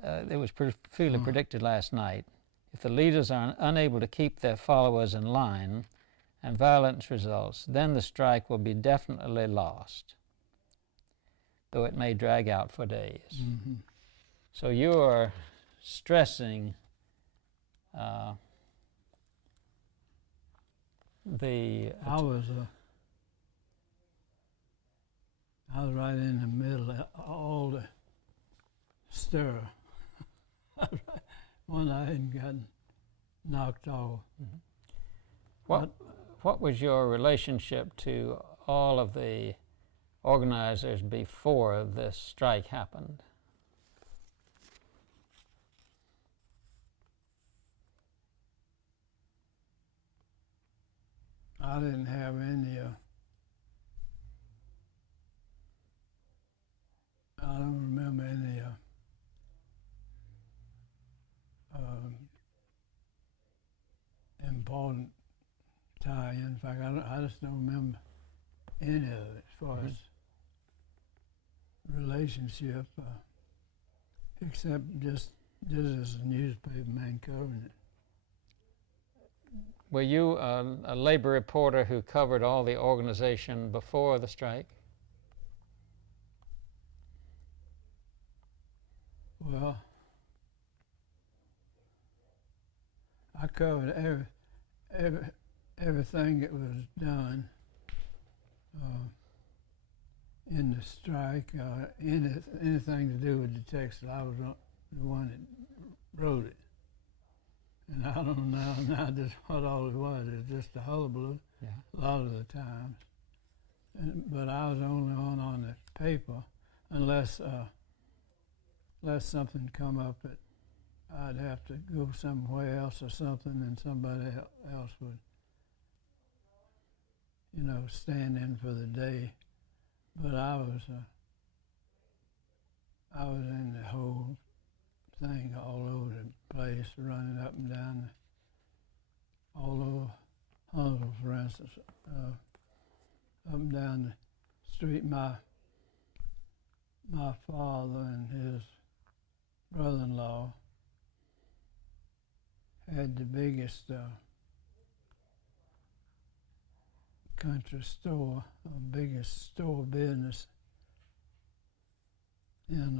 Predicted last night. If the leaders are unable to keep their followers in line and violence results, then the strike will be definitely lost, though it may drag out for days. Mm-hmm. So you are stressing I was right in the middle of all the stir. One I hadn't gotten knocked off. What was your relationship to all of the organizers before this strike happened? I didn't have any. I don't remember any important tie-in. In fact, I just don't remember any of it as far as relationship, except just as a newspaper man covering it. Were you a labor reporter who covered all the organization before the strike? Well, I covered everything that was done in the strike, anything to do with the textile. I was the one that wrote it. And I don't know now just what all it was. It was just a hullabaloo a lot of the times. But I was only on the paper unless something come up that I'd have to go somewhere else or something, and somebody else would, stand in for the day. But I was in the whole thing all over the place, running up and down, all over Huntsville, for instance, up and down the street. My father and his brother-in-law had the biggest country store, biggest store business in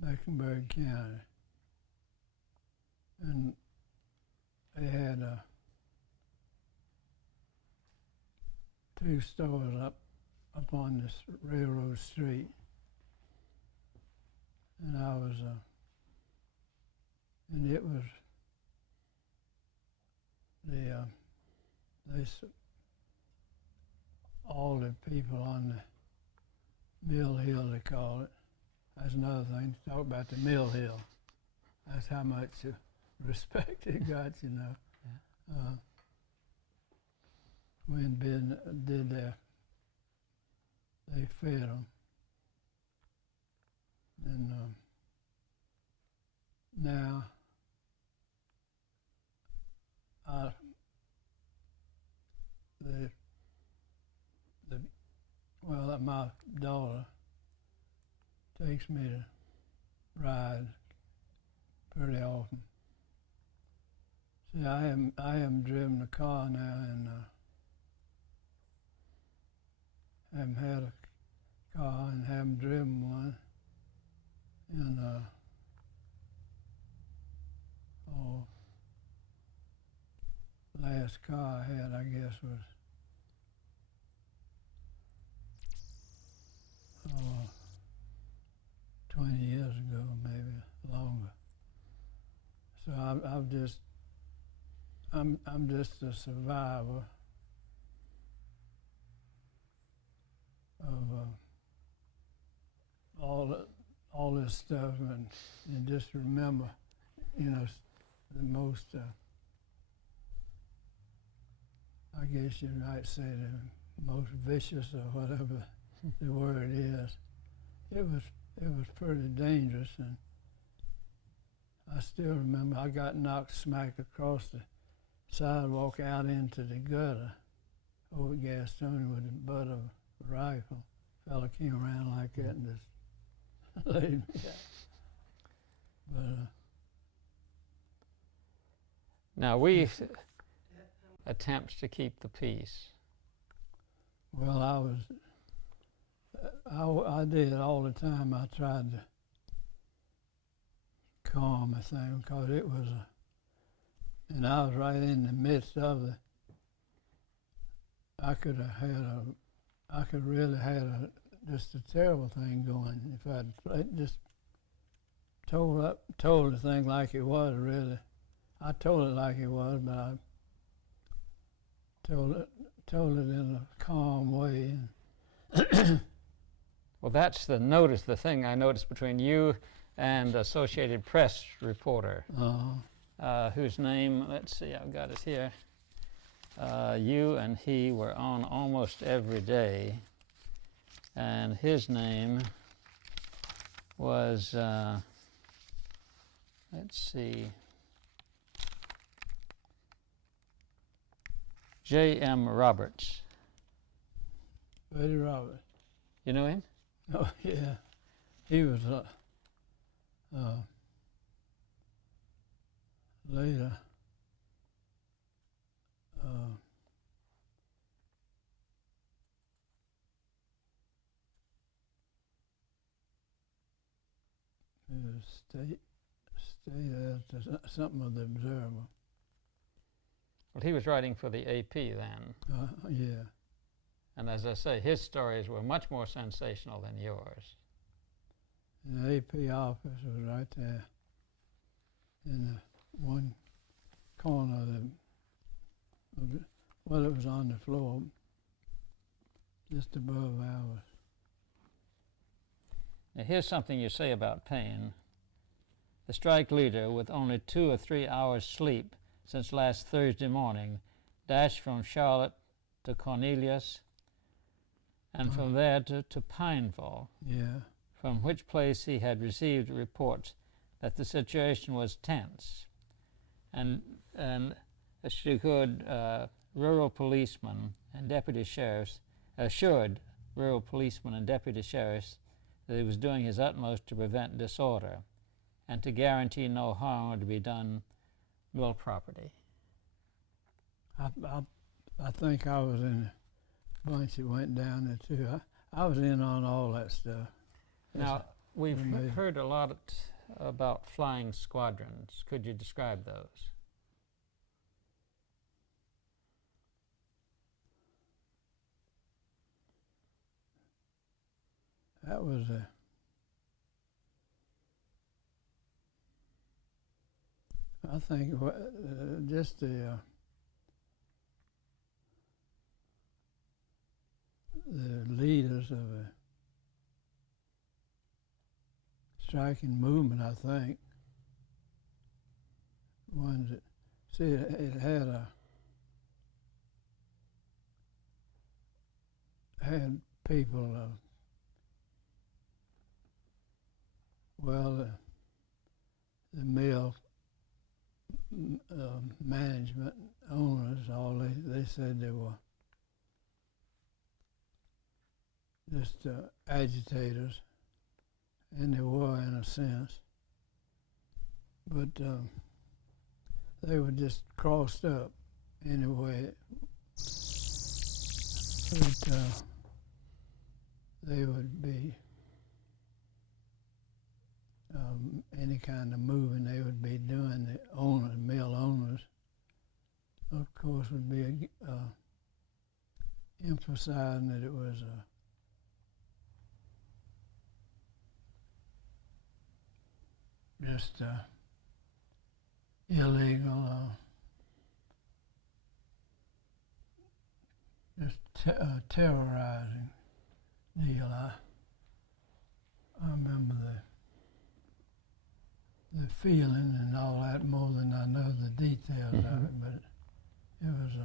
Mecklenburg County, and they had 2 stores up on this railroad street, and I was, and it was all the people on the Mill Hill, they call it. That's another thing to talk about, the Mill Hill. That's how much respect it got, when Ben did that, they fed them. And now, my daughter takes me to ride pretty often. See, I haven't driven a car now, and haven't had a car and haven't driven one. And last car I had, I guess, was 20 years ago, maybe longer. So I'm just a survivor of all this stuff and just remember, you know, the most, I guess you might say the most vicious or whatever the word is. It was pretty dangerous, and I still remember I got knocked smack across the sidewalk out into the gutter over at Gastonia with the butt of a rifle. Fella came around like that and just laid me out. But Now, we attempts to keep the peace. well, I did all the time. I tried to calm the thing because it was and I was right in the midst of it. I could really had just a terrible thing going if I'd just told the thing like it was. Really, I told it like it was, but I told it in a calm way. Well, that's the thing I noticed between you and Associated Press reporter, whose name, let's see, I've got it here. You and he were on almost every day, and his name was, let's see, J.M. Roberts. Eddie Roberts. You know him? Oh yeah, he was later. He was state editor, something of the Observer. Well, he was writing for the AP then. Yeah. And as I say, his stories were much more sensational than yours. And the AP office was right there in the one corner of well, it was on the floor, just above ours. Now, here's something you say about Payne. The strike leader, with only 2 or 3 hours sleep since last Thursday morning, dashed from Charlotte to Cornelius, and from there to Pineville, from which place he had received reports that the situation was tense, and assured rural policemen and deputy sheriffs, assured rural policemen and deputy sheriffs that he was doing his utmost to prevent disorder and to guarantee no harm would be done real property. I think I was in the bunch that went down there too. I was in on all that stuff. Now, we've heard a lot about flying squadrons. Could you describe those? That was I think just the leaders of a striking movement, I think. Ones that, see, it had people, the mill management owners, they said they were just agitators, and they were in a sense, but they were just crossed up anyway. But they would be any kind of moving they would be doing. The owners, mill owners, of course, would be emphasizing that it was just illegal, just terrorizing deal. I remember the feeling and all that more than I know the details of it, but it was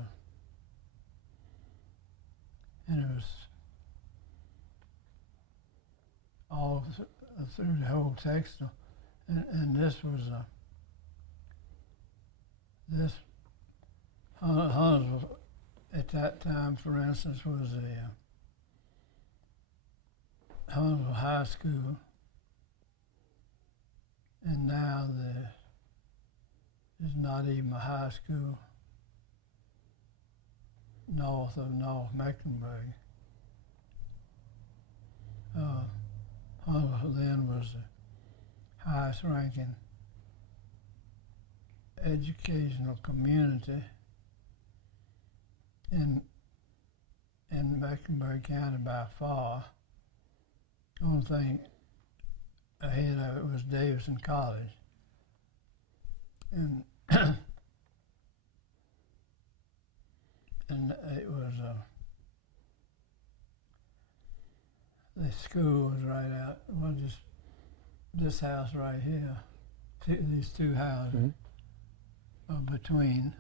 and it was all through the whole textile, and this was this Huntsville at that time, for instance, was a Huntsville High School, and now there's not even a high school north of North Mecklenburg. Huntsville then was the highest ranking educational community in Mecklenburg County by far. The only thing ahead of it was Davidson College. And and it was the school was right out, well, just this house right here, these two houses between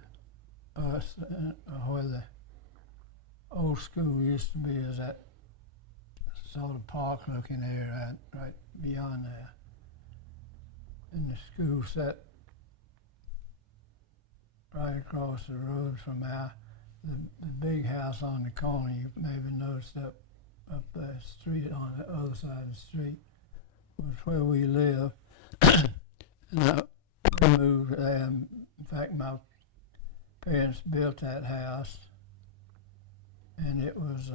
us and where the old school used to be, is that sort of park looking area right beyond there. And the school sat right across the road from the big house on the corner. You maybe noticed up the street on the other side of the street was where we lived. And I moved there. In fact, my parents built that house, and it was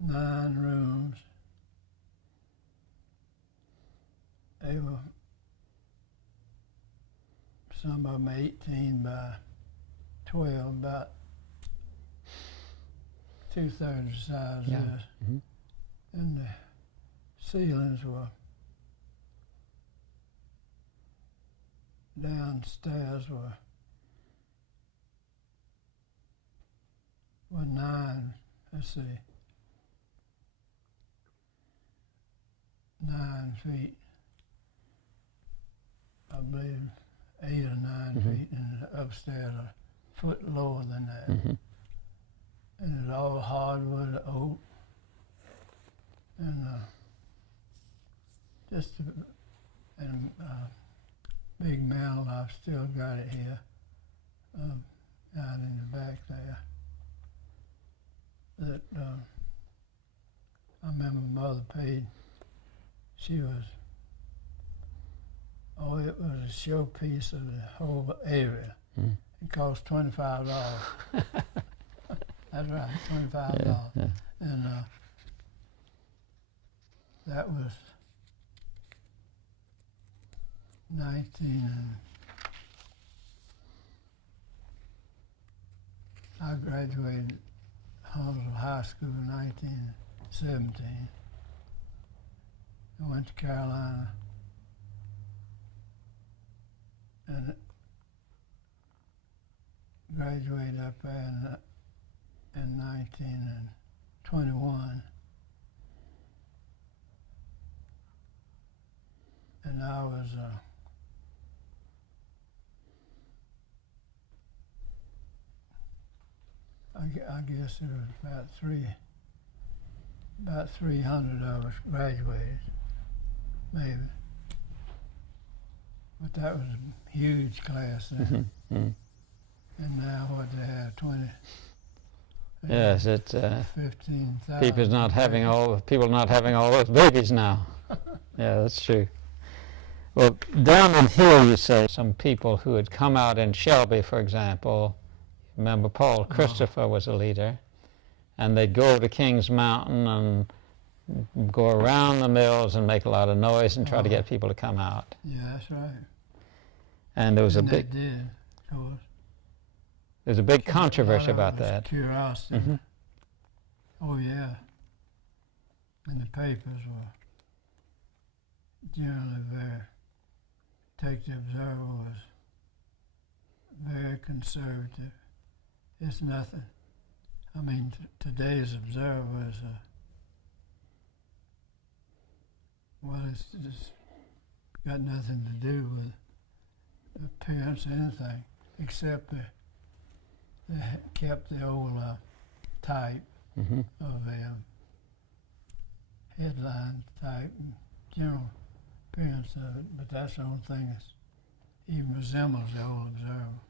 9 rooms. They were, some of them 18 by 12, about 2/3 the size of this. And the ceilings were downstairs were 9, let's see, 9 feet, I believe 8 or 9 feet, and upstairs a foot lower than that. And it's all hardwood, oak, and just big mantle. I've still got it here, out in the back there. That I remember Mother paid. She was, it was a showpiece of the whole area. It cost $25. That's right, $25. Yeah. And that was 19, I graduated Huntsville High School in 1917. I went to Carolina and graduated up there in 1921. And I was I guess there was about 300 of us graduated, maybe. But that was a huge class then. And now what they have, 20. Yes, it's 15,000. people not having all those babies now. Yeah, that's true. Well, down in here, you say some people who had come out in Shelby, for example. Remember, Paul Christopher was a leader, and they'd go to Kings Mountain and go around the mills and make a lot of noise and try to get people to come out. Yeah, that's right. And there was And a big, they did, of course. there's a big controversy about was that. Curiosity. Oh yeah. And the papers were generally very. Take the Observer was very conservative. It's nothing. I mean, today's Observer is it's just got nothing to do with appearance or anything, except they kept the old type of a headline type and general appearance of it, but that's the only thing that even resembles the old Observer.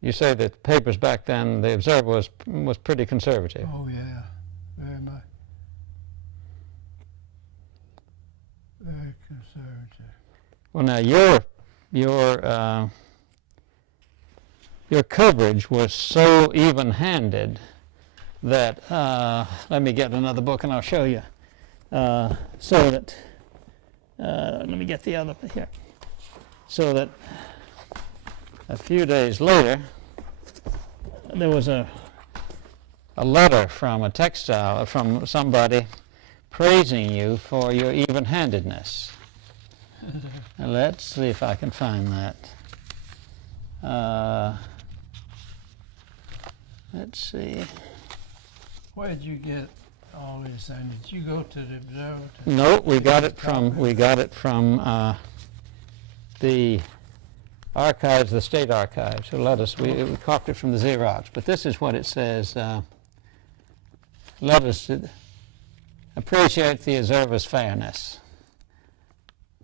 You say that the papers back then, the Observer was pretty conservative. Oh yeah, very much. Very conservative. Well, now your coverage was so even-handed that let me get another book and I'll show you. So that let me get the other here. So that a few days later, there was a letter from a textile from somebody praising you for your even-handedness. Now let's see if I can find that. Let's see. Where did you get all these things? Did you go to the Observer? No, we got it from the archives, the state archives, who let us. We copied it from the Xerox. But this is what it says. Let us appreciate the Observer's fairness.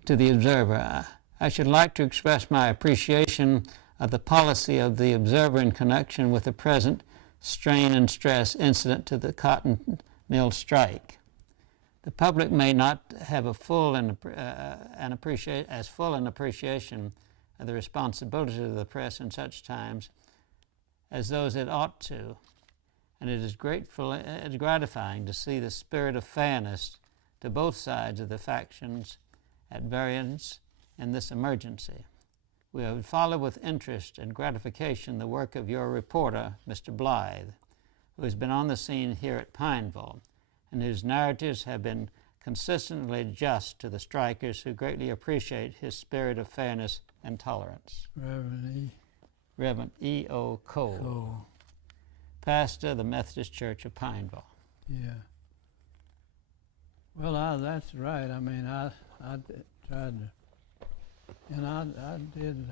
To the Observer, I should like to express my appreciation of the policy of the Observer in connection with the present strain and stress incident to the cotton mill strike. The public may not have a full an appreciation of the responsibility of the press in such times as those it ought to, and it is gratifying to see the spirit of fairness to both sides of the factions at variance in this emergency. We have followed with interest and gratification the work of your reporter, Mr. Blythe, who has been on the scene here at Pineville, and whose narratives have been consistently just to the strikers, who greatly appreciate his spirit of fairness and tolerance. Reverend E.O. Cole, pastor of the Methodist Church of Pineville. Yeah. Well, that's right. I mean, I tried to, and I did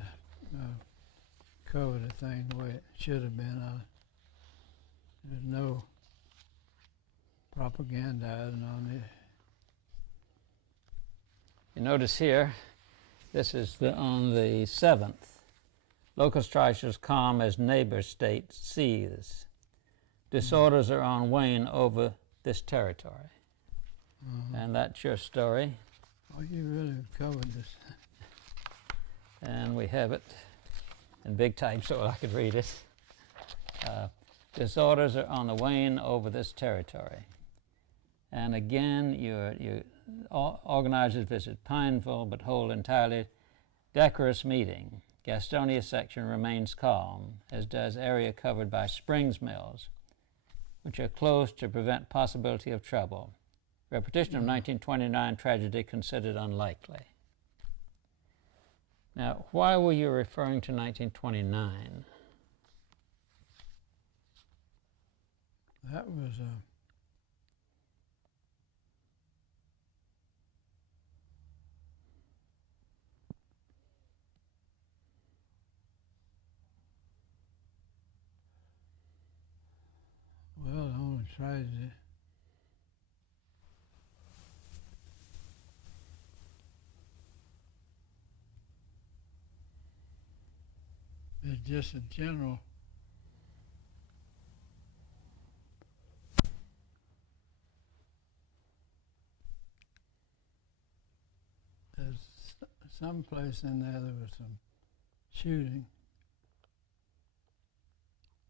cover the thing the way it should have been. There's no propagandizing on it. You notice here, this is on the 7th. Local strikers calm as neighbor state seethes. Disorders are on wane over this territory. And that's your story. Oh, you really covered this. And we have it in big type so I could read it. Disorders are on the wane over this territory. And again, your organizers visit Pineville but hold entirely decorous meeting. Gastonia section remains calm, as does area covered by Springs Mills, which are closed to prevent possibility of trouble. Repetition of 1929 tragedy considered unlikely. Now, why were you referring to 1929? That was well, the only tragedy. It's just a general there's some place in there was some shooting.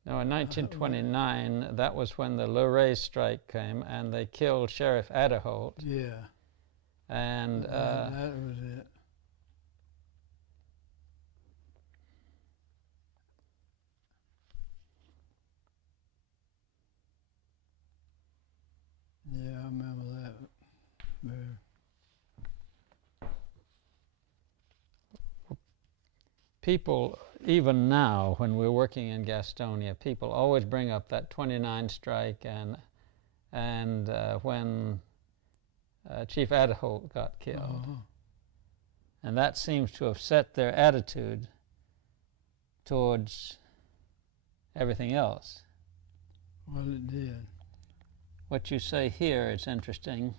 Now, in 1929, that was when the Luray strike came, and they killed Sheriff Adderholt. Yeah. And that was it. Yeah, I remember that. Very. People, even now, when we're working in Gastonia, people always bring up that 29 strike and when Chief Adderholt got killed. and that seems to have set their attitude towards everything else. Well, it did. What you say here is interesting,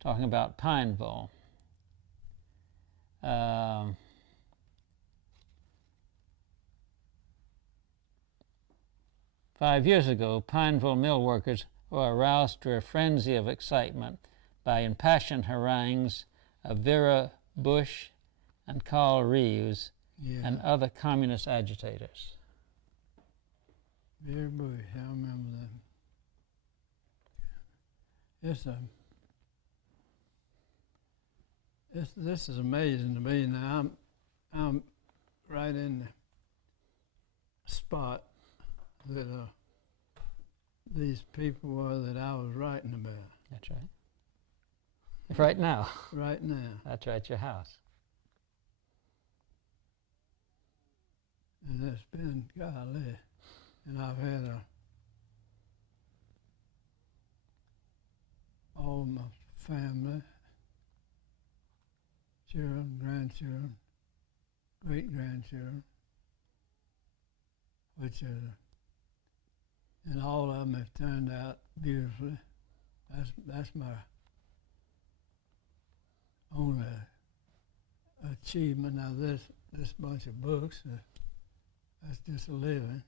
talking about Pineville. 5 years ago, Pineville mill workers were aroused to a frenzy of excitement by impassioned harangues of Vera Bush and Carl Reeves and other communist agitators. Vera Bush, I remember that. This is amazing to me. Now I'm right in the spot that these people were that I was writing about. That's right. Right now. Right now. That's right, your house. And it's been, golly, and I've had all my family, children, grandchildren, great-grandchildren, which is, and all of them have turned out beautifully. That's my only achievement. Now this bunch of books, that's just a living.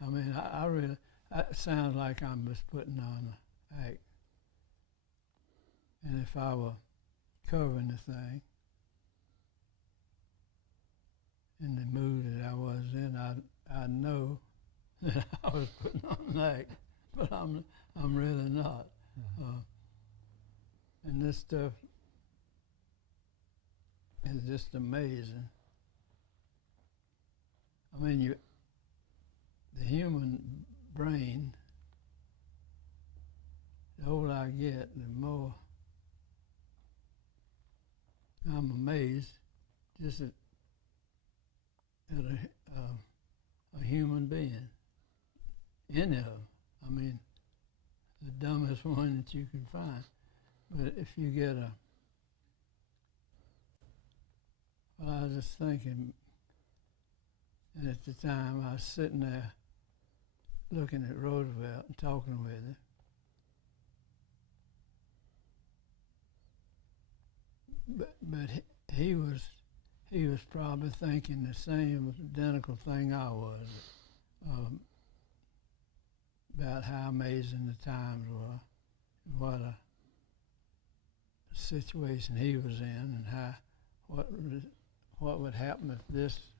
I mean, I really, it sounds like I'm just putting on an act. And if I were covering the thing in the mood that I was in, I'd know that I was putting on an act, but I'm really not. And this stuff is just amazing. I mean, the human brain, the older I get, the more I'm amazed just at a human being. Any of them. I mean, the dumbest one that you can find. But if you get well, I was just thinking, and at the time I was sitting there looking at Roosevelt and talking with him. But he was probably thinking the same identical thing I was, about how amazing the times were, what a situation he was in, and what would happen if this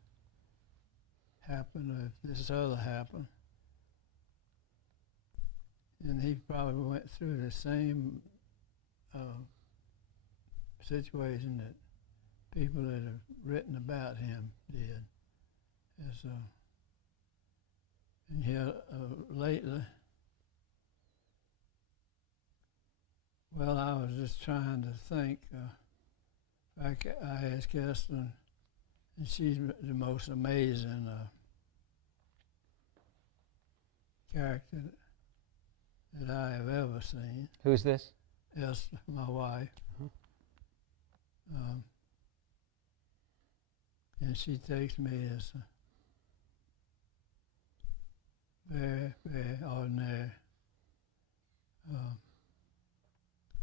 happened or if this other happened. And he probably went through the same situation that people that have written about him did. And yet lately, well, I was just trying to think. I asked Evelyn, and she's the most amazing character that I have ever seen. Who's this? Esther, my wife. And she takes me as a very, very ordinary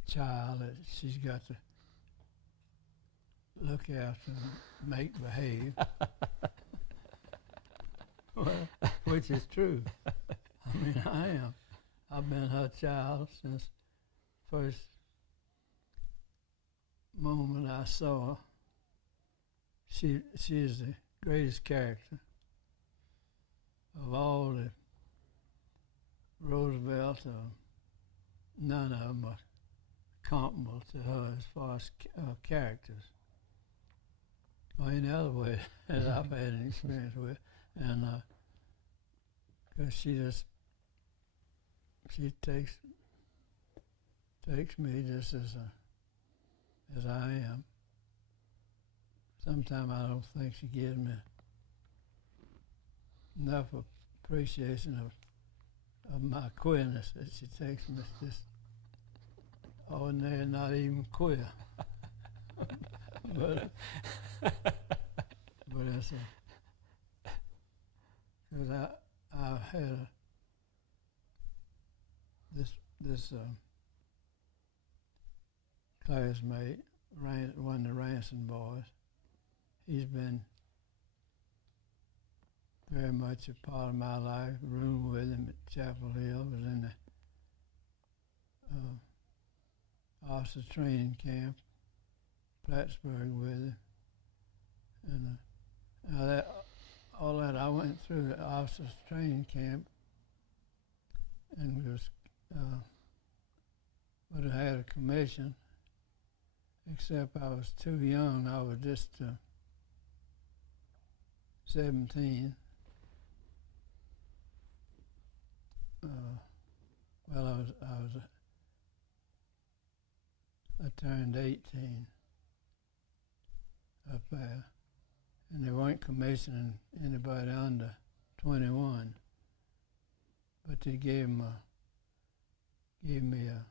child that she's got to look after and make behave. Well, which is true. I mean, I am. I've been her child since first moment I saw her. She is the greatest character of all the Roosevelt. None of them are comparable to her as far as characters, or any other way that I've had an experience with. And because she takes me just as I am. Sometimes I don't think she gives me enough appreciation of my queerness, that she takes me as just ordinary, not even queer. but that's because I had this classmate, one of the Ransom boys. He's been very much a part of my life. Room with him at Chapel Hill, was in the officer training camp, Plattsburgh with him, and all that I went through the officers training camp, and was would have had a commission, except I was too young. I was just 17. I turned 18 up there, and they weren't commissioning anybody under 21, but they gave me a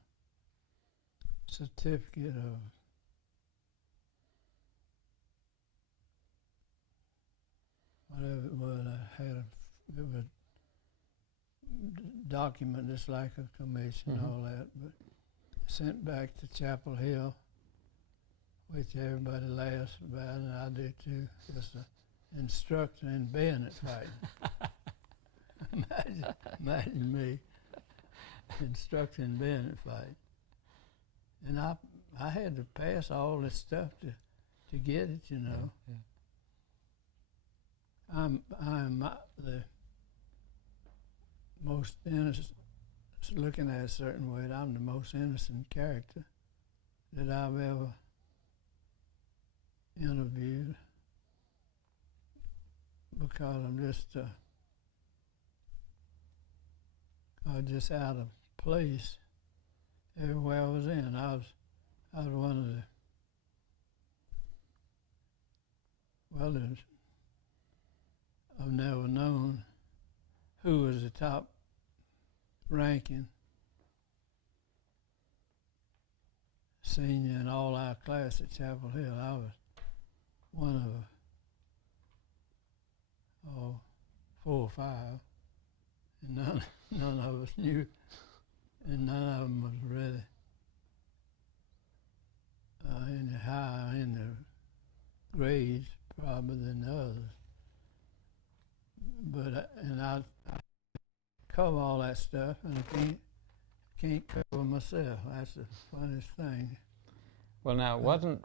certificate of whatever it was. It was a document just like a commission, Mm-hmm. all that, but sent back to Chapel Hill, which everybody laughs about, and I do too. Just an instructor in bayonet fighting. imagine me instructing bayonet fighting. And I had to pass all this stuff to get it, you know. Yeah. I'm the most innocent, looking at it a certain way, I'm the most innocent character that I've ever interviewed, because I'm just out of place everywhere I was in. I was one of I've never known who was the top ranking senior in all our class at Chapel Hill. I was one of 4 or 5, and none of us knew, and none of them was really any higher in the grades probably than the others. But I cover all that stuff, and I can't cover myself. That's the funniest thing. Well, now, it wasn't